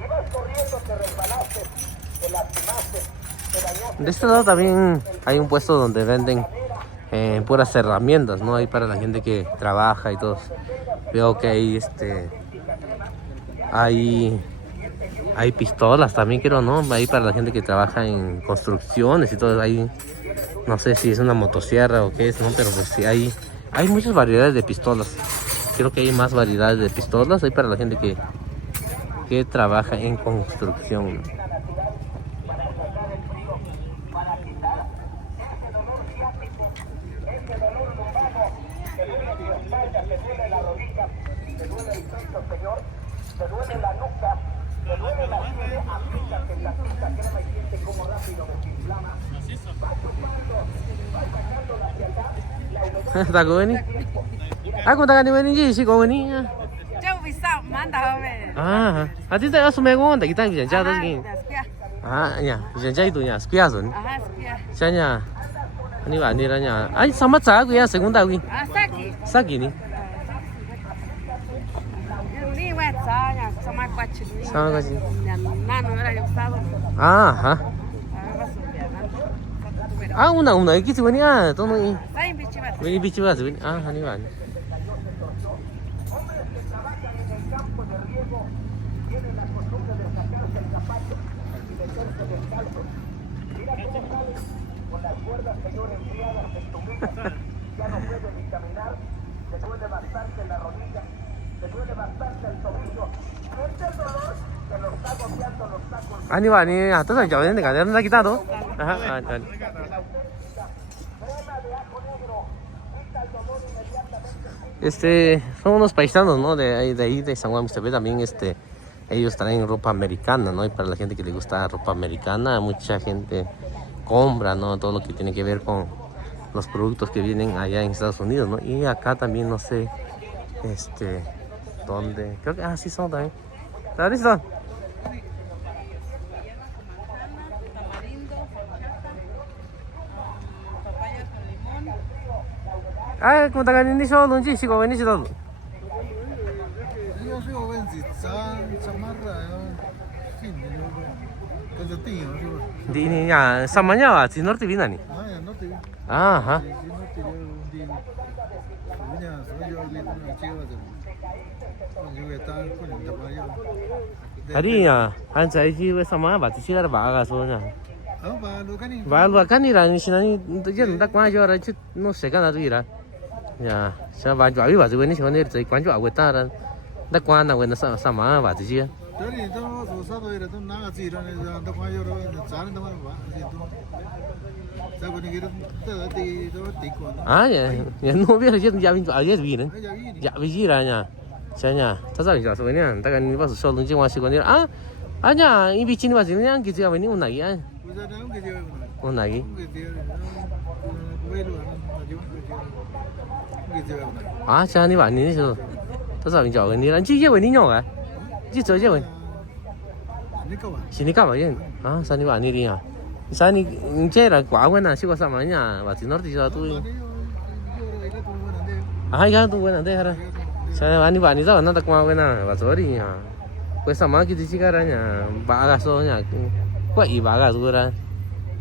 Ibas corriendo, te resbalaste, te lastimaste, te dañaste. De este lado también hay un puesto donde venden puras herramientas, ¿no? Ahí para la gente que trabaja y todo. Veo que hay pistolas también, creo, ¿no? Ahí para la gente que trabaja en construcciones y todo. Ahí no sé si es una motosierra o qué es, ¿no? Pero pues sí, hay muchas variedades de pistolas. Creo que hay más variedades de pistolas ahí para la gente que trabaja en construcción. te duele la rodilla, te duele el pecho, señor, te duele la nuca, te duele la sien, aplícate tantita crema y siente cómo rápido desinflama. Va chupando, va sacándola hacia acá, la humedad. Ta có ni. Aku tak ada ni je si kau ni. Châu vì sao mà ăn đào về? Ati tak asu megon tak kita bincang jauh lagi. Skia. Ya, bincang itu ya, sekian zon. Skia. Chanya. Ni ba ni ranya. Ai sama cak ya segunda lagi. Saki. Saki ni. Ni wet sa nha, sama kwachi. Sama kwachi. Nano era yo estado. Una iki tu ni tu ni. Sai bichi wet. Ini bici ba tu ni. Ni ba. Con las cuerdas, señor, enfriadas en tu vida, ya no puedes ni caminar, te duele bastante la rodilla, te duele bastante el tobillo, siente el dolor, te lo está golpeando los tacos. Ni ba ni tu tak jauh ni kan? Nak kita tu. Son unos paisanos, ¿no? De ahí de San Juan Mixtepec también, ellos traen ropa americana, ¿no? Y para la gente que le gusta ropa americana, mucha gente compra, ¿no? Todo lo que tiene que ver con los productos que vienen allá en Estados Unidos, ¿no? Y acá también, no sé, ¿dónde? Creo que, sí son también. ¿Está listo? ¿Cómo está ganando eso? ¿Dónde sí, cómo venís todo? Yo soy joven, si chamarra, fin, desde tío, Di ini ya, samanya wa, si norte bina ni. ya no te vi. Aha. Si no te vi un día. Mira, soy yo vi una chica de. Yo estaba con el tamaño. Hari ya, han sai ji we sama ba ti sira ba ga so nya. Ba lo kan ni. Ba lu kan ni ra ni sinani to je nda kwa jo ra chi no se ka na tu ira. Ya, sa ba jo abi ba zu we ni se ne zai kwan jo a we ta ra. Da kwa na we na sama ba ti ji. Dari itu susah tuh itu naga sih orang itu ada kau yang orang cari teman apa itu. Saya pun kira itu tikun. Ya no bi je ya bin jo a je bi ne. Aja ini. Ya bi ji ra nya. Sa nya, ta sa ja so ni ta kan ni ba so lung ji wa si ko ni. Anya, i bi chi ni ba ji ni ang ki ji wa ni una gi. Bisa dah mungkin dia. Una gi. Mungkin dia. Boleh lu maju mungkin dia. Cha ni ba ni so. Ta sa bin jo ni ra ji je we ni nyo ga. Ji zo je we. Ini kawan. Sini ka ba yin. Sa ni ba ni ri ya. Sa ni che ra kwa we na si ko sa ma nya ba ti nor ti sa tu. Ya tu we na de ha ra. Sa ni ba ni za na ta kwa we na ba zo ri ya. We sa ma ki ti chi ka ra nya ba ga so nya. Kwa i ba ga zu ra.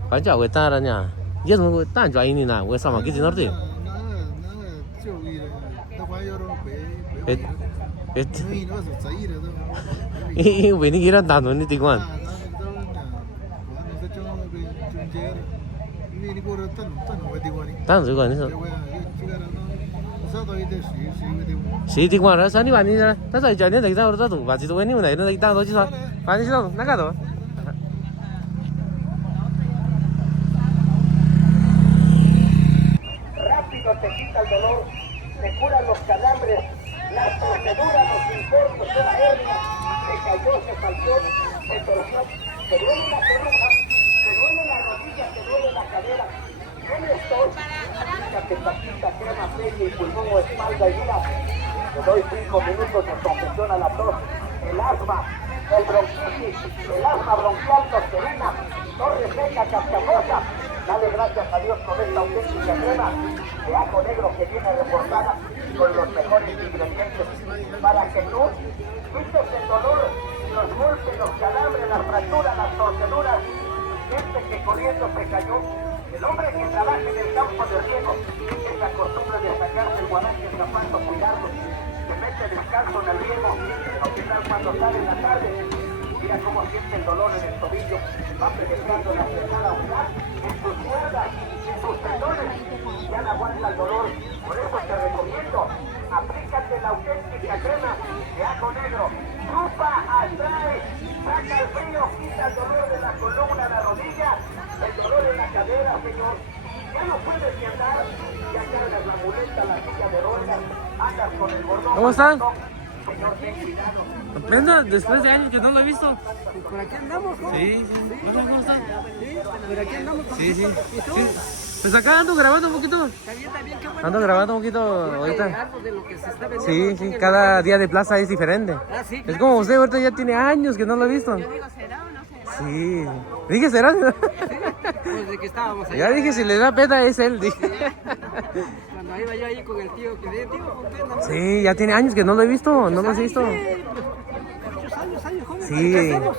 Ba ja we ta ra nya. Ye mu ta jwa yin ni na we sa ma ki ti nor ti. We ni kira ta no ni ti kwan. Ta zu kwan ni so. Si ti kwan ra sa ni ba ni ra. Ta sa ja ni ta ta tu ba ji do we ni na na ta do ji sa. Ba ni so na ka do. Rápido te quita el dolor, te cura los calambres, las torceduras, los infartos, la hernia, se cayó, se faltó, se torció, te duele la columna, te duele la rodilla, te duele la cadera. Yo me estoy, fíjate, patita, crema, pecho y pulmón o espalda y mira, te doy 5 minutos de confesión a la tos, el asma, el bronquitis, el asma bronquial, tosferina, torre seca, cascajosa. Dale gracias a Dios por esta auténtica crema de ajo negro que viene reforzada con los mejores ingredientes para que tú quites el dolor, los golpes, los calambres, las fracturas, las torceduras. Gente que corriendo se cayó. El hombre que trabaja en el campo de riego es la costumbre de sacarse el guarache escapando, cuidarlo. Se mete descalzo en el riego, no que tal cuando sale en la tarde. Mira cómo siente el dolor en el tobillo, va penetrando la frenada ocular, en sus cuerdas, en sus tendones, ya no aguanta el dolor. Por eso te recomiendo, aplícate la auténtica crema de ajo negro. Chupa, atrae, saca el frío, quita el dolor de la columna, la rodilla, el dolor en la cadera, señor. Ya no puedes ni andar, ya cargas la muleta, la silla de ruedas. ¿Cómo están? Apenas después de años que no lo he visto. Por aquí andamos, ¿no? Sí, sí. Hola, ¿cómo están? Sí, por aquí andamos. Sí, sí. ¿Y tú? Sí. Pues acá ando grabando un poquito. Está bien, qué bueno. Ando grabando un poquito ahorita. Algo de lo que se está vendiendo Sí, aquí sí, en el cada mercado. día de plaza es diferente. Ah, sí, Es claro. como usted ahorita ya tiene años que no lo he visto. Yo digo, ¿será o no será? Sí. Dije, ¿será? Pues de que estábamos allá. Ya dije, si le da pena es él. Dije. Cuando iba yo ahí con el tío, que de tío, ¿con qué andamos? Sí, ya tiene años que no lo he visto, no lo he visto. Muchos años, joven. Sí. ¿Qué hacemos?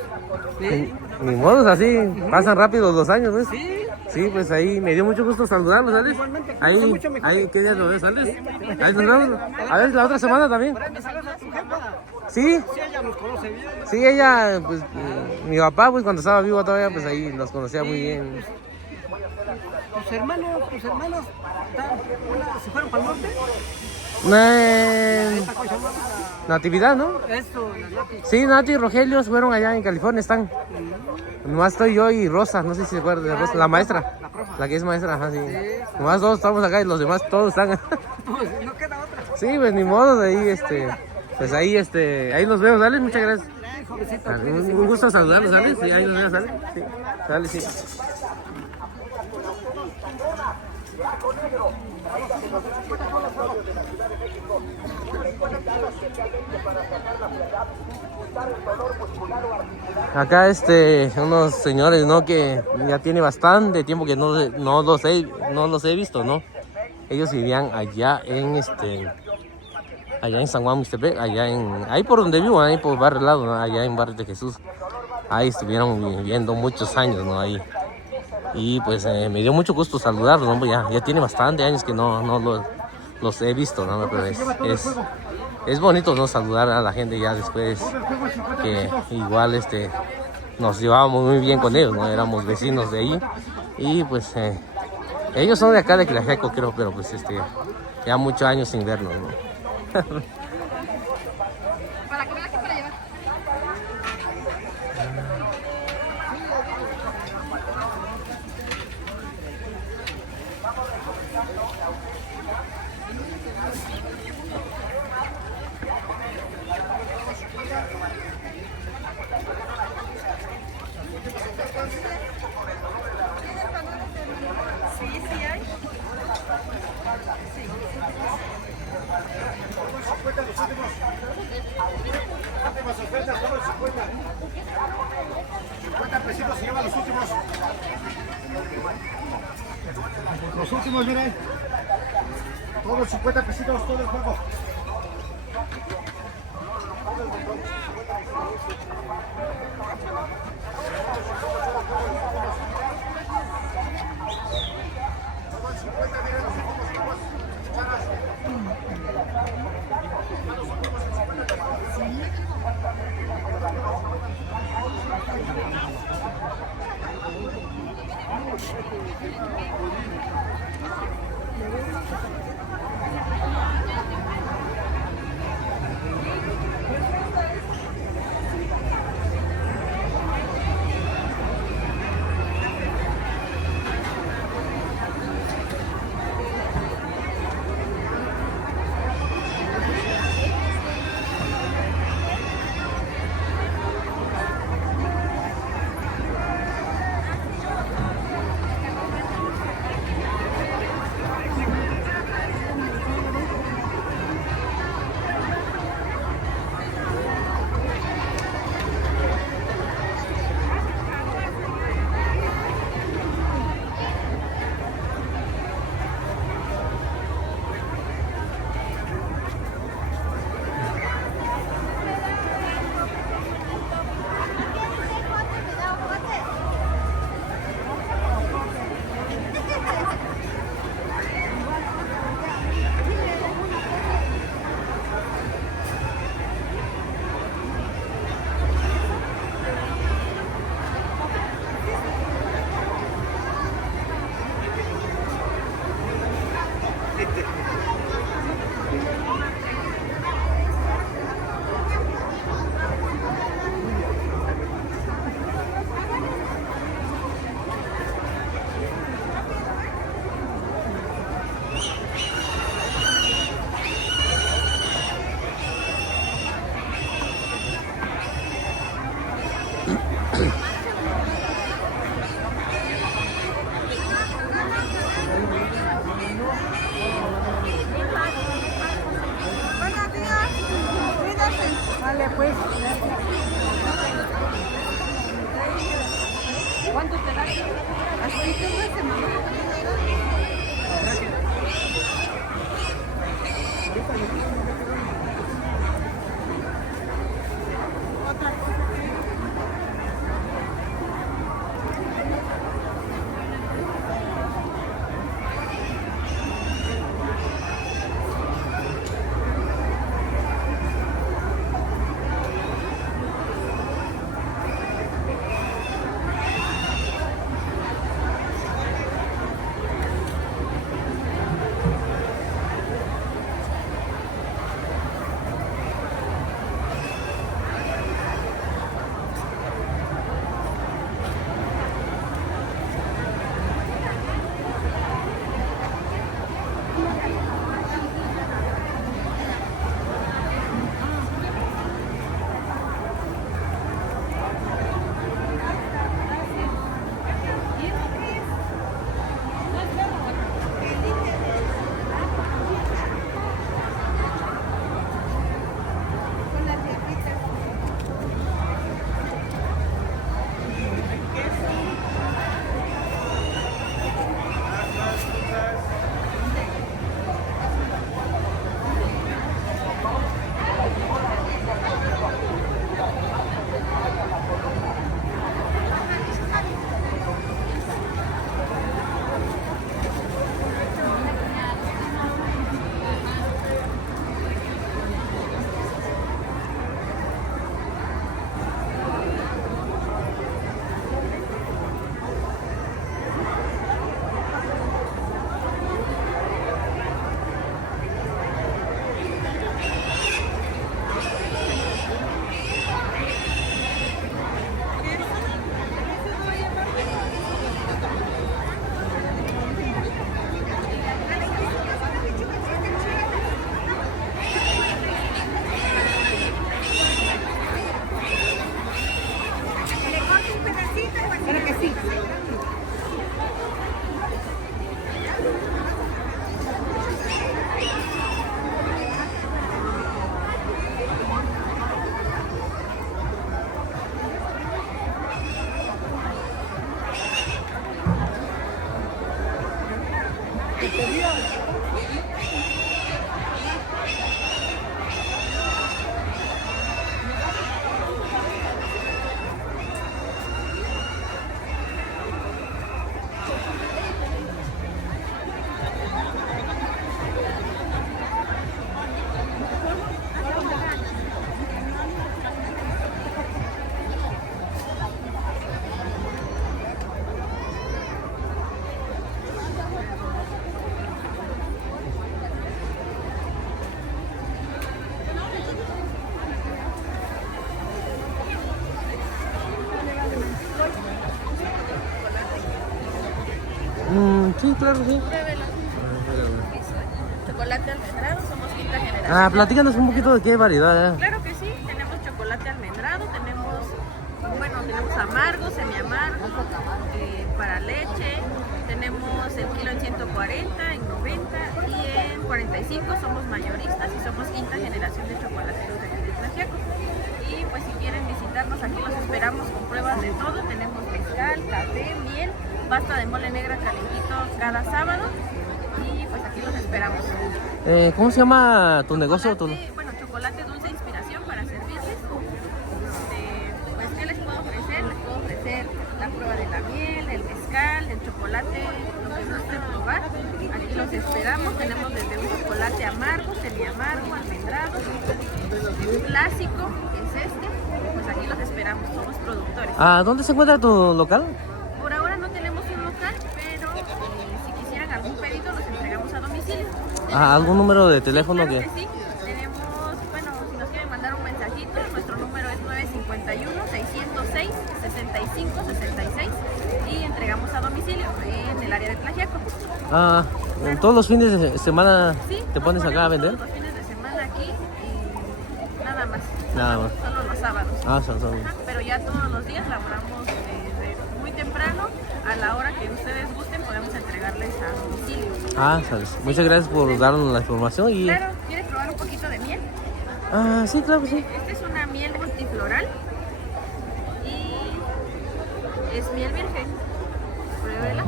Sí. Ni modos así, pasan rápido los años, ¿ves? Sí. Sí, pues ahí me dio mucho gusto saludarlos, ¿sales? Igualmente, Ahí, mucho mejor. ahí, ¿qué día nos ves, sales? Ahí nos vemos. A ver, la otra semana también. Por ahí me saluda a tu jefa. Sí, Sí, ella nos conoce bien. sí, ella, pues, mi papá, pues, cuando estaba vivo todavía, pues, ahí los conocía muy bien. Tus hermanos, tus hermanas, ¿se fueron para el norte? Eh, Esta cosa llamada Natividad, ¿no? esto, la Nati. Sí, Nati y Rogelio fueron allá en California, están. Nomás estoy yo y Rosa, no sé si se acuerdan de Rosa, la maestra. La profa. La que es maestra, ajá, sí. Nomás todos estamos acá y los demás todos están. Pues no queda otra. Sí, pues ni modo, ahí, pues ahí, ahí nos vemos, ¿sale? Muchas gracias. Sí, jovencito. Un gusto saludarlos, ¿sale? Sí, ahí nos vemos, ¿sale? Sí, sale, sí. Acá unos señores, ¿no? Que ya tiene bastante tiempo que no los he visto, ¿no? Ellos vivían allá en allá en San Juan Mixtepec, ahí por donde vivo, ahí por Barrio Lado, ¿no? Allá en Barrio de Jesús. Ahí estuvieron viviendo muchos años, ¿no? Ahí. Y pues me dio mucho gusto saludarlos, ¿no? Pues ya tiene bastante años que no los he visto, ¿no? Pero es bonito, ¿no? Saludar a la gente ya después que igual nos llevábamos muy bien con ellos, ¿no? Éramos vecinos de ahí y pues ellos son de acá de Tlajeco, creo, pero pues ya muchos años sin vernos, ¿no? Para que veas que para llevar. Sí, sí hay. Los últimos, miren. Todos 50 pesitos, todo el juego. Vale, pues. ¿Cuánto te da? Hasta una semana. Otra cosa. Sí, claro, sí. Chocolate almendrado, somos quinta generación. Ah, platícanos un poquito de qué variedad. Claro que sí, tenemos chocolate almendrado, tenemos amargo, semiamargo, para leche, tenemos el kilo en 140, en 90 y en 45, somos mayoristas y somos quinta generación de chocolateros de Tlaxiaco. Y pues si quieren visitarnos, aquí los esperamos con pruebas de todo, tenemos mezcal, café, miel, pasta de mole negra calentito cada sábado y pues aquí los esperamos. ¿Cómo se llama tu negocio? Bueno, chocolate dulce inspiración para servirles. Pues, ¿qué les puedo ofrecer? Les puedo ofrecer la prueba de la miel, del mezcal, del chocolate, lo que gusten probar. Aquí los esperamos. Tenemos desde un chocolate amargo, semiamargo, almendrado, clásico, que es este. Pues aquí los esperamos, somos productores. Ah, ¿dónde se encuentra tu local? Por ahora no tenemos un local, pero si quisieran algún pedido, los entregamos a domicilio. Ah, ¿algún número de teléfono Claro que? que sí, tenemos, bueno, si nos quieren mandar un mensajito, nuestro número es 951-606-6566 y entregamos a domicilio en el área de Tlaxiaco. Ah, ¿en todos los fines de semana Sí, te pones nos acá a ponemos vender? todos los fines de semana aquí y nada más. Nada más. Solo los sábados. Ah, son. Ajá, pero ya todos los días laboramos desde muy temprano, a la hora que ustedes gusten podemos entregarles a domicilio. Ah, sabes. Muchas gracias por darnos la información y Claro, ¿quieres probar un poquito de miel? Ah, sí, claro que sí. Esta es una miel multifloral y es miel virgen. Pruébela.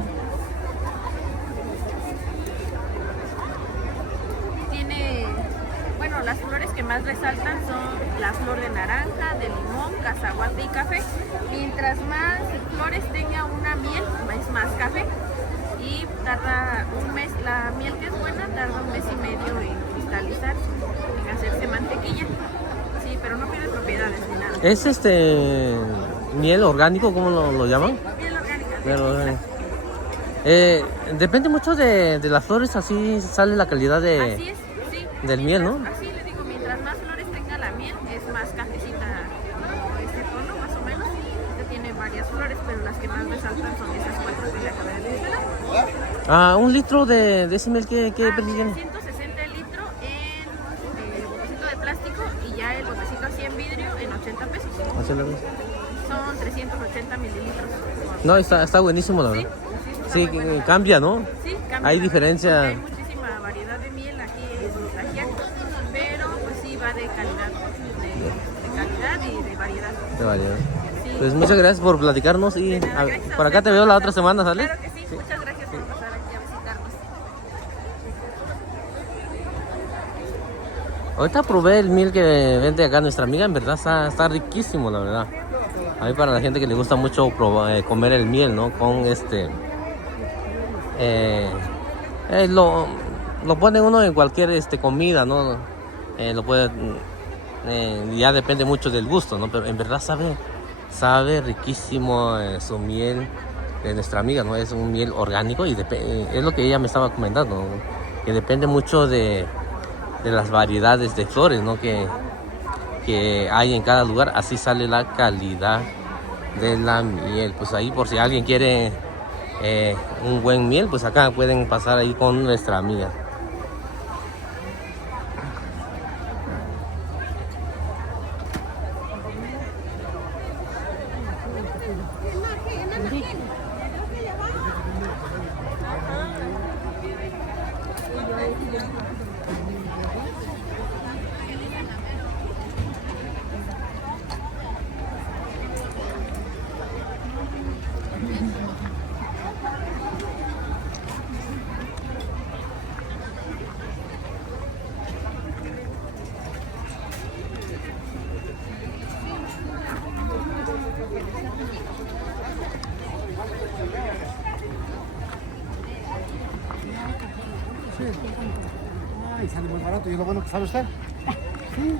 Tiene, bueno, las flores que más resaltan son la flor de naranja, de limón, cacahuate y café. Mientras más flores tenga una miel, es más café. Y tarda un mes, la miel que es buena tarda un mes y medio en cristalizarse, en hacerse mantequilla. Sí, pero no pierde propiedades ni nada. ¿Es miel orgánico, cómo lo llaman? Miel orgánica. Pero, depende mucho de las flores, así sale la calidad Así es, sí. del miel, ¿no? Así le digo, mientras más flores tenga la miel, es más cafecita, como este tono más o menos. Esta tiene varias flores, pero las que más resaltan son esas 4 que le acabé de mencionar. Ah, un litro de ese miel, ¿qué precio tiene? 160 el litro en botecito de plástico y ya el botecito así en vidrio en 80 pesos. Son 380 mililitros. No, está buenísimo, la Sí, verdad. sí, Sí, bueno. cambia, ¿no? Sí, cambia. Hay diferencia. Hay muchísima variedad de miel aquí en Ajiaco, pero pues sí va de calidad, de calidad y de variedad. De variedad. Sí. Pues muchas gracias por platicarnos y De nada, gracias a por acá usted te veo la por otra semana, ¿sale? Claro que sí, muchas gracias por pasar aquí a visitarnos. Ahorita probé el miel que vende acá nuestra amiga, en verdad está riquísimo, la verdad. A mí para la gente que le gusta mucho comer el miel, ¿no? Con lo pone uno en cualquier comida, ¿no? Lo puede, ya depende mucho del gusto, ¿no? Pero en verdad sabe riquísimo su miel de nuestra amiga, ¿no? Es un miel orgánico y es lo que ella me estaba comentando, ¿no? Que depende mucho de las variedades de flores, ¿no? que hay en cada lugar, así sale la calidad de la miel. Pues ahí, por si alguien quiere un buen miel, pues acá pueden pasar ahí con nuestra amiga. Ay, sale muy barato. ¿Y lo bueno que sabe usted? Sí.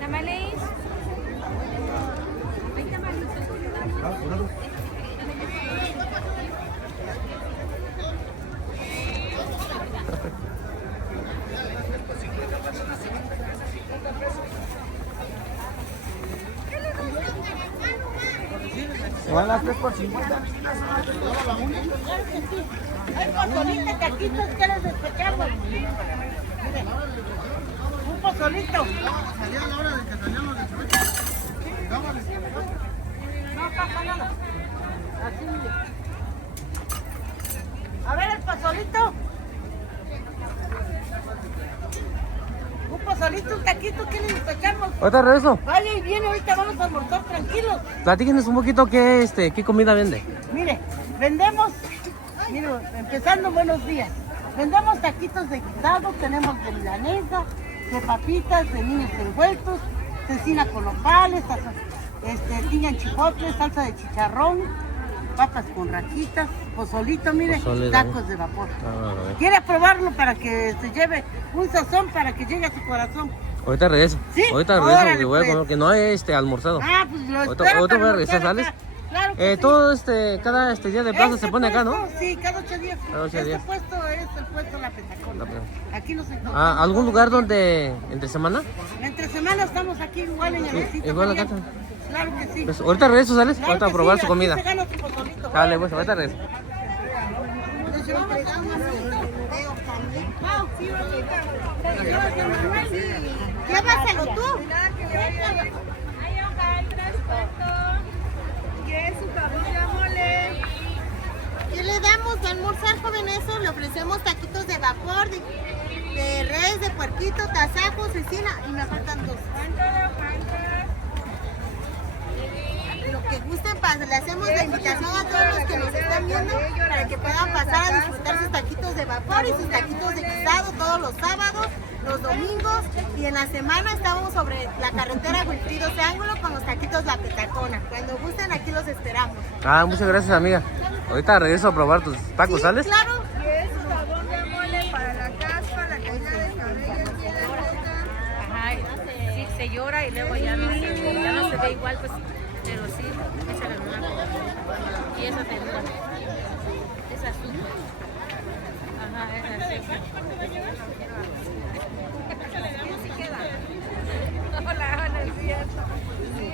¿Tamales? ¿Hay tamales? Se van las 3 por 50. Hay pozolito, taquitos, ¿qué les despechamos? Un pozolito. Salía a la hora de que salían los de Chueca. No pasa nada. Así, mire. A ver el pozolito. Un pozolito, un taquito, ¿qué les despechamos? Ahorita regreso. Vaya y viene, ahorita vamos a almorzar tranquilos. Platíquenos un poquito qué comida vende. Mire, vendemos, mire, empezando buenos días. Vendemos taquitos de guisado, tenemos de milanesa, de papitas, de niños envueltos, cecina con nopales, piña en chipotle, salsa de chicharrón, papas con rajitas, pozolito, mire, Pozole, tacos de vapor. Ah, a ver. ¿Quiere probarlo para que se lleve un sazón para que llegue a su corazón? Ahorita regreso. ¿Sí? Ahorita regreso Órale, porque voy a pues. comer, que no he almorzado. Ah, pues lo Ahorita espero voy para a regresar, almorzar ¿sales? acá. Claro que sí. Todo cada día de plaza Este se pone acá, ¿no? puesto, sí, cada 8 días. Cada 8 días. Este puesto es el puesto La Petacona. Aquí nos encontramos. Ah, ¿algún lugar donde entre semana? Entre semana estamos aquí igual en el mesito. igual acá Mariano. Claro que sí. Pues ahorita regreso, ¿sales? Claro Ahorita a que probar sí, su aquí comida. se gana su pozolito. Dale, pues, ahorita regreso. Llévaselo tú. ¿Quiere su cabeza mole? ¿Qué le damos, quedamos de almorzar, joven, eso, le ofrecemos taquitos de vapor, de res, de puerquito, tasajo, cecina, y me faltan dos. Lo que gusten, le hacemos la invitación a todos los que nos están viendo para que puedan pasar a disfrutar sus taquitos de vapor y sus taquitos de guisado todos los sábados, los domingos, y en la semana estamos sobre la carretera Wilfrido C. Ángulo con los taquitos La Petacona. Cuando gusten, aquí los esperamos. Ah, muchas gracias, amiga. Ahorita regreso a probar tus tacos, Sí, ¿sales? claro. Y es jabón de mole para la caspa, la caída de cabello, tiene Ajá, sí, se llora y luego ya no se ve igual, pues, pero sí, échale una. Y esa te dura. Esa azúcar. Ajá, esa azúcar. Sí queda. Hola, es cierto. Sí,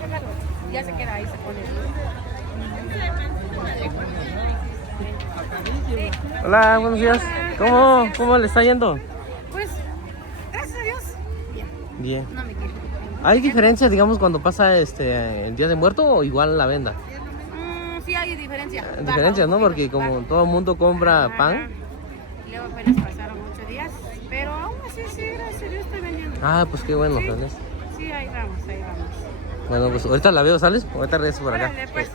sácalo. Ya se queda ahí, se pone. Hola, buenos días. ¿Cómo le está yendo? Pues, gracias a Dios. Bien. No me quejo. ¿Hay diferencia, digamos, cuando pasa el Día de Muerto o igual la venda? Sí hay diferencia. Diferencias, ¿no? Porque como todo el mundo compra pan. Luego apenas pasaron 8 días, pero aún así sí, gracias a Dios estoy vendiendo. Ah, pues qué bueno, Sí. ¿sabes? Sí, ahí vamos, ahí vamos. Bueno, pues ahorita la veo, ¿sales? Ahorita regreso por acá. Órale, pues.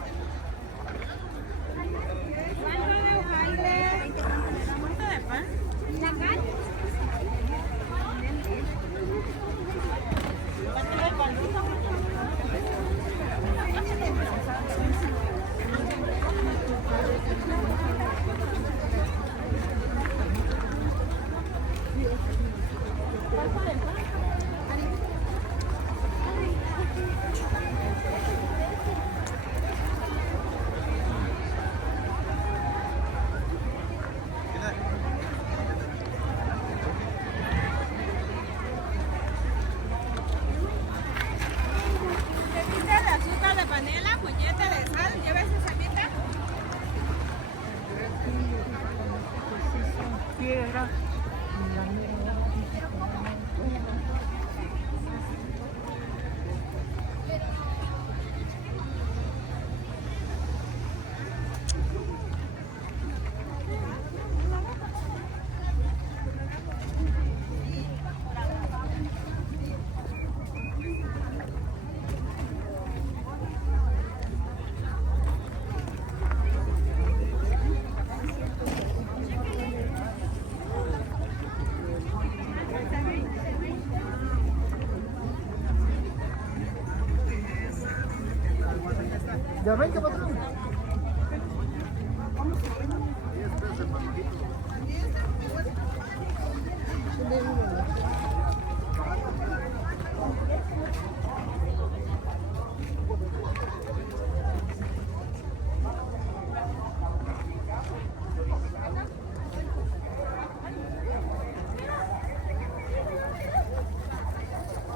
Ya ven, ¿qué patrón?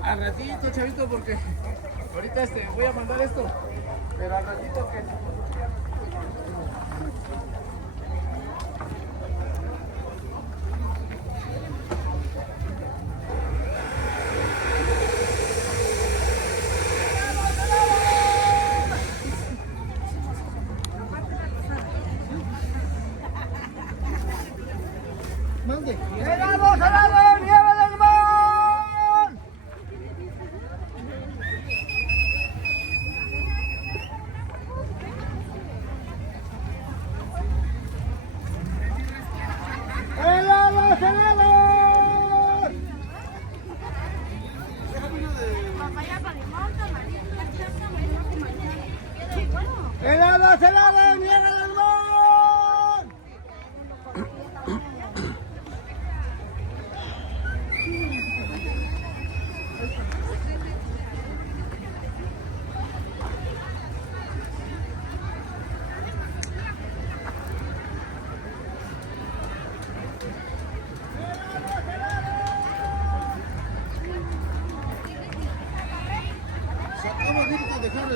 Al ratito, chavito, porque ahorita voy a mandar esto. Pero al ratito que... Mande. ¡Helado, salado, nieve de limón! ¡Helado, salado! ¡Helado, salado, nieve de limón! Se acaba de dejar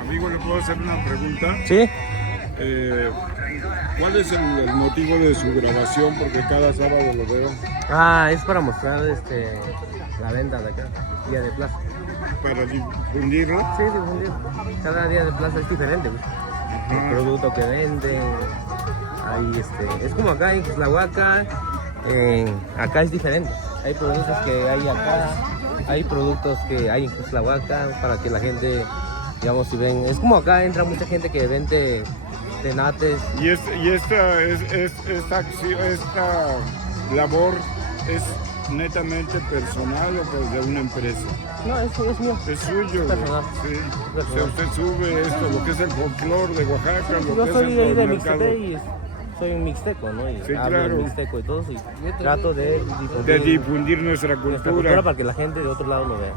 Amigo, ¿le puedo hacer una pregunta? Sí. ¿Cuál es el motivo de su grabación? Porque cada sábado lo veo. Es para mostrar la venta de acá, día de plaza. ¿Para difundirlo? Sí, difundir. Cada día de plaza es diferente, pues. El producto que venden. Ahí, es como acá en Cuslahuaca, acá es diferente. Hay productos que hay acá, hay productos que hay en Cuslahuaca para que la gente, digamos, si ven, es como acá entra mucha gente que vende tenates. Y esta labor es netamente personal o pues de una empresa. No, es mío. Es suyo. Personal. Sí. Personal. O sea, usted sube esto, lo que es el folclore de Oaxaca, lo Yo que soy es de ahí el de mercado. Mixtepe y soy un mixteco, ¿no? Y Sí, hablo claro. en mixteco y todo, y trato de difundir nuestra cultura. para que la gente de otro lado lo vea.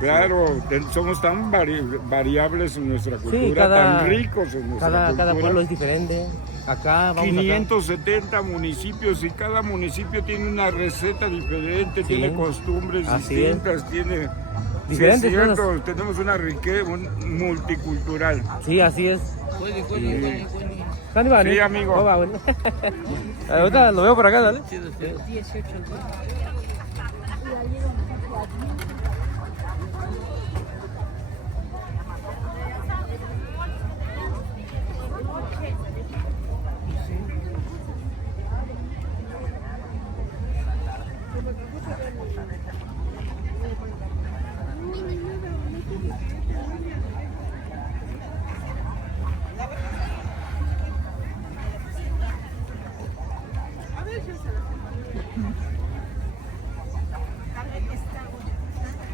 Claro, somos tan variables en nuestra cultura, tan ricos en nuestra cultura. Cada pueblo es diferente. Acá vamos 570 municipios y cada municipio tiene una receta diferente, tiene costumbres distintas, tiene... diferentes. Sí, es cierto, tenemos una riqueza multicultural. Sí, así es. Sí, amigo. Ahorita lo veo por acá, dale.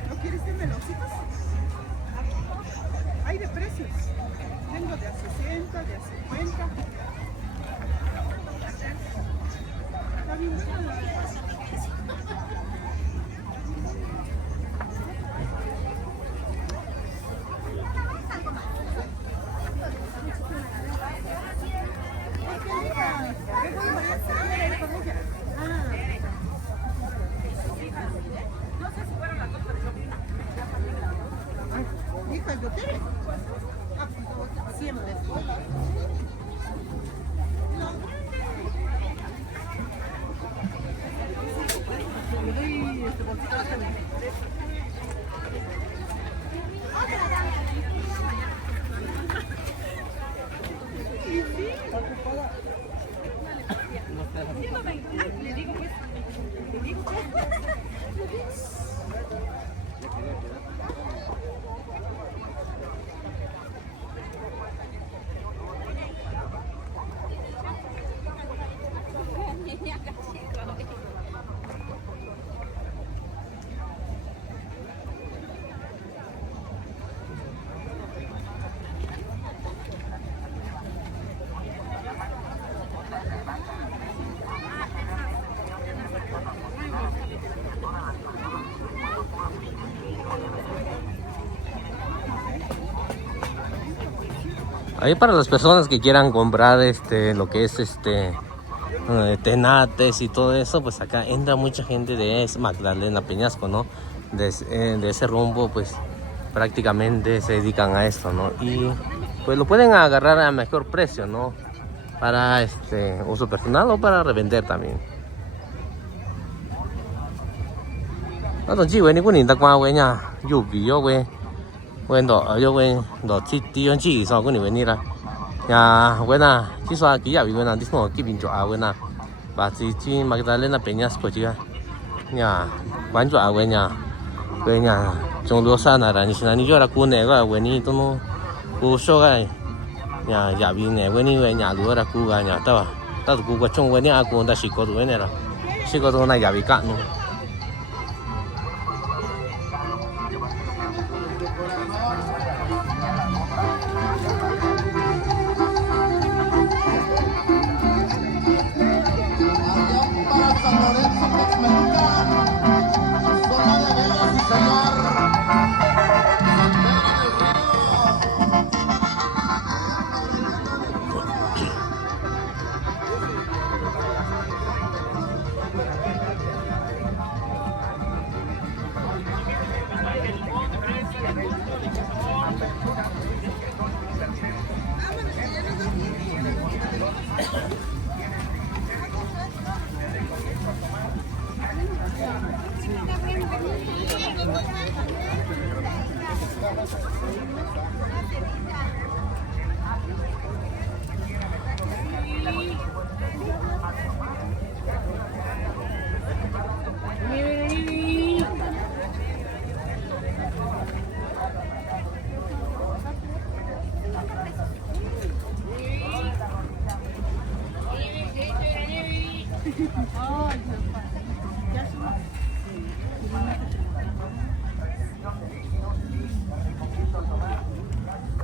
¿No quieres de meloncitos? Hay de precios. Tengo de a 60, de a 50. Está bien buena. Hija, yo te siempre. Le doy este bolsito a también. Ahí para las personas que quieran comprar lo que es tenates y todo eso, pues acá entra mucha gente de Magdalena Peñasco, ¿no? De ese rumbo, pues prácticamente se dedican a esto, ¿no? Y pues lo pueden agarrar a mejor precio, ¿no? Para uso personal o para revender también. Nó chỉ với những ta qua với nhà dù vì yo với đó yo với đó chỉ hơn chỉ sau cái này ra nhà với na chỉ số kỹ thuật với na đi xuống cái bên chỗ với na và chỉ Magdalena Peñasco chứ nhà quán chỗ với nhà trong đó xa là như thế này cho là cuốn này cái với ní tôi nó cú số cái nhà giả bị này với ní với nhà lúa là cú cái nhà tao cú cái trong với ní cú ta chỉ có đuôi này là chỉ có đuôi này giả bị cạn luôn.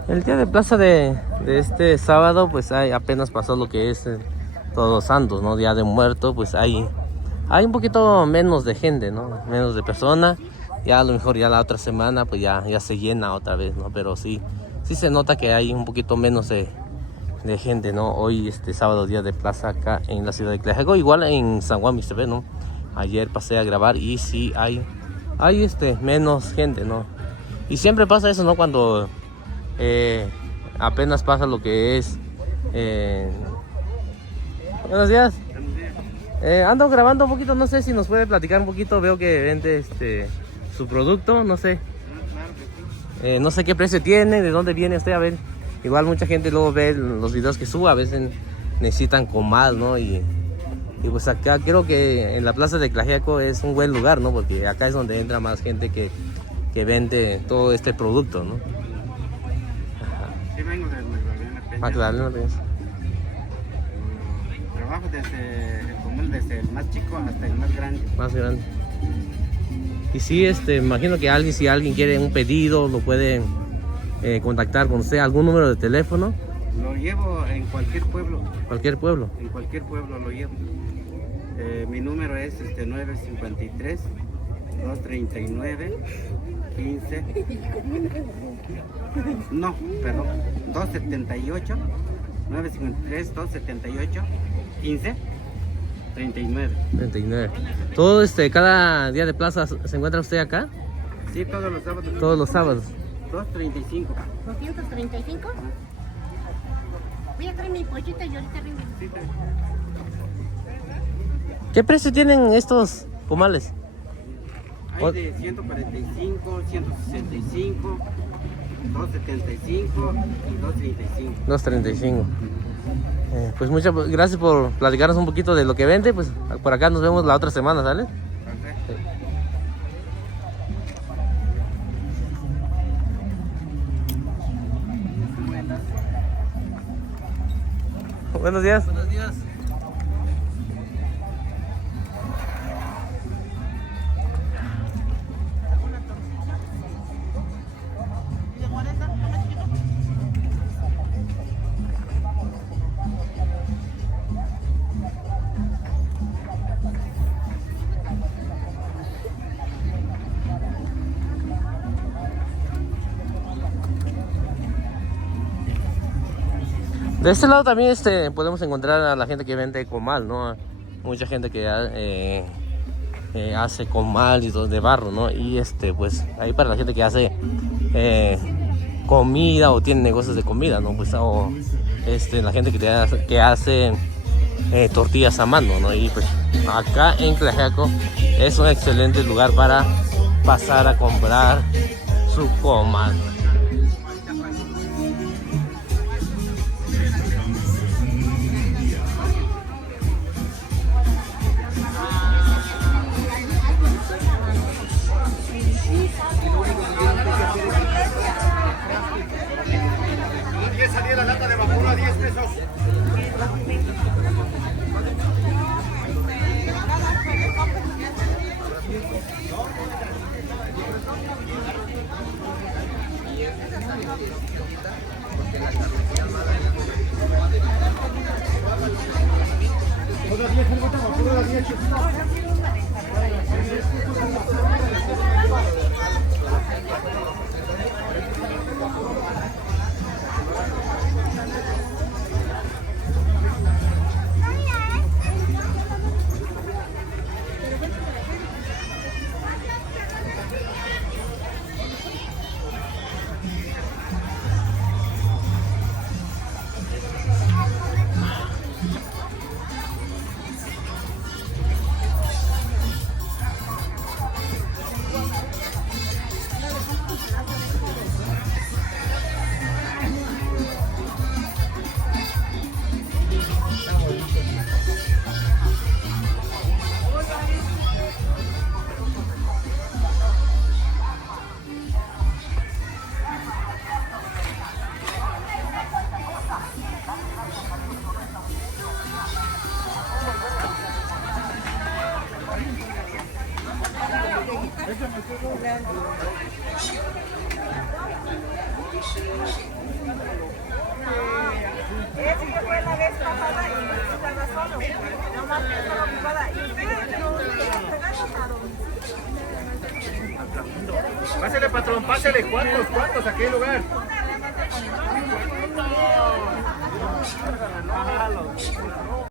El día de plaza de este sábado, pues apenas pasó lo que es Todos los Santos, ¿no? Día de Muerto, pues hay un poquito menos de gente, ¿no? Menos de personas. Ya a lo mejor ya la otra semana, pues ya se llena otra vez, ¿no? Pero sí se nota que hay un poquito menos de gente, ¿no? Hoy, sábado, día de plaza acá en la ciudad de Tlaxiaco, igual en San Juan Mixtepec, ¿no? Ayer pasé a grabar y sí hay menos gente, ¿no? Y siempre pasa eso, ¿no? Cuando apenas pasa lo que es buenos días. Ando grabando un poquito, no sé si nos puede platicar un poquito. Veo que vende su producto, no sé. No sé qué precio tiene, de dónde viene usted. A ver, igual mucha gente luego ve los videos que subo, a veces necesitan comal, ¿no? Y pues acá creo que en la plaza de Tlaxiaco es un buen lugar, ¿no? Porque acá es donde entra más gente que vende todo este producto, ¿no? Sí, vengo de Magdalena Peña. Magdalena Peña. Trabajo desde el más chico hasta el más grande. Más grande. Y sí, imagino que si alguien quiere un pedido, lo puede contactar con usted. ¿Algún número de teléfono? Lo llevo en cualquier pueblo. ¿Cualquier pueblo? En cualquier pueblo lo llevo. Mi número es 953 239 15. No, perdón. 278 953 278 15 39. ¿Todo cada día de plaza se encuentra usted acá? Sí, todos los sábados. Todos los sábados. 235. 235. Voy a traer mi pollita y ahorita vengo. ¿Qué precio tienen estos pomales? Hay de 145, 165, 275 y 235. 235. Pues muchas gracias por platicarnos un poquito de lo que vende. Pues por acá nos vemos la otra semana, ¿sale? Perfecto. Buenos días. Buenos días. De este lado también podemos encontrar a la gente que vende comal, ¿no? Mucha gente que hace comal y todo de barro, ¿no? Y pues ahí para la gente que hace comida o tiene negocios de comida, ¿no? Pues o la gente que hace tortillas a mano, ¿no? Y pues acá en Tlaxiaco es un excelente lugar para pasar a comprar su comal. Salía la lata de vapor a 10 pesos. Ese que fue la vez pasada y estaba solo. Nomás que estaba ocupada. Y usted no Pásale, patrón, pásale. ¿Cuántos? ¿A qué lugar?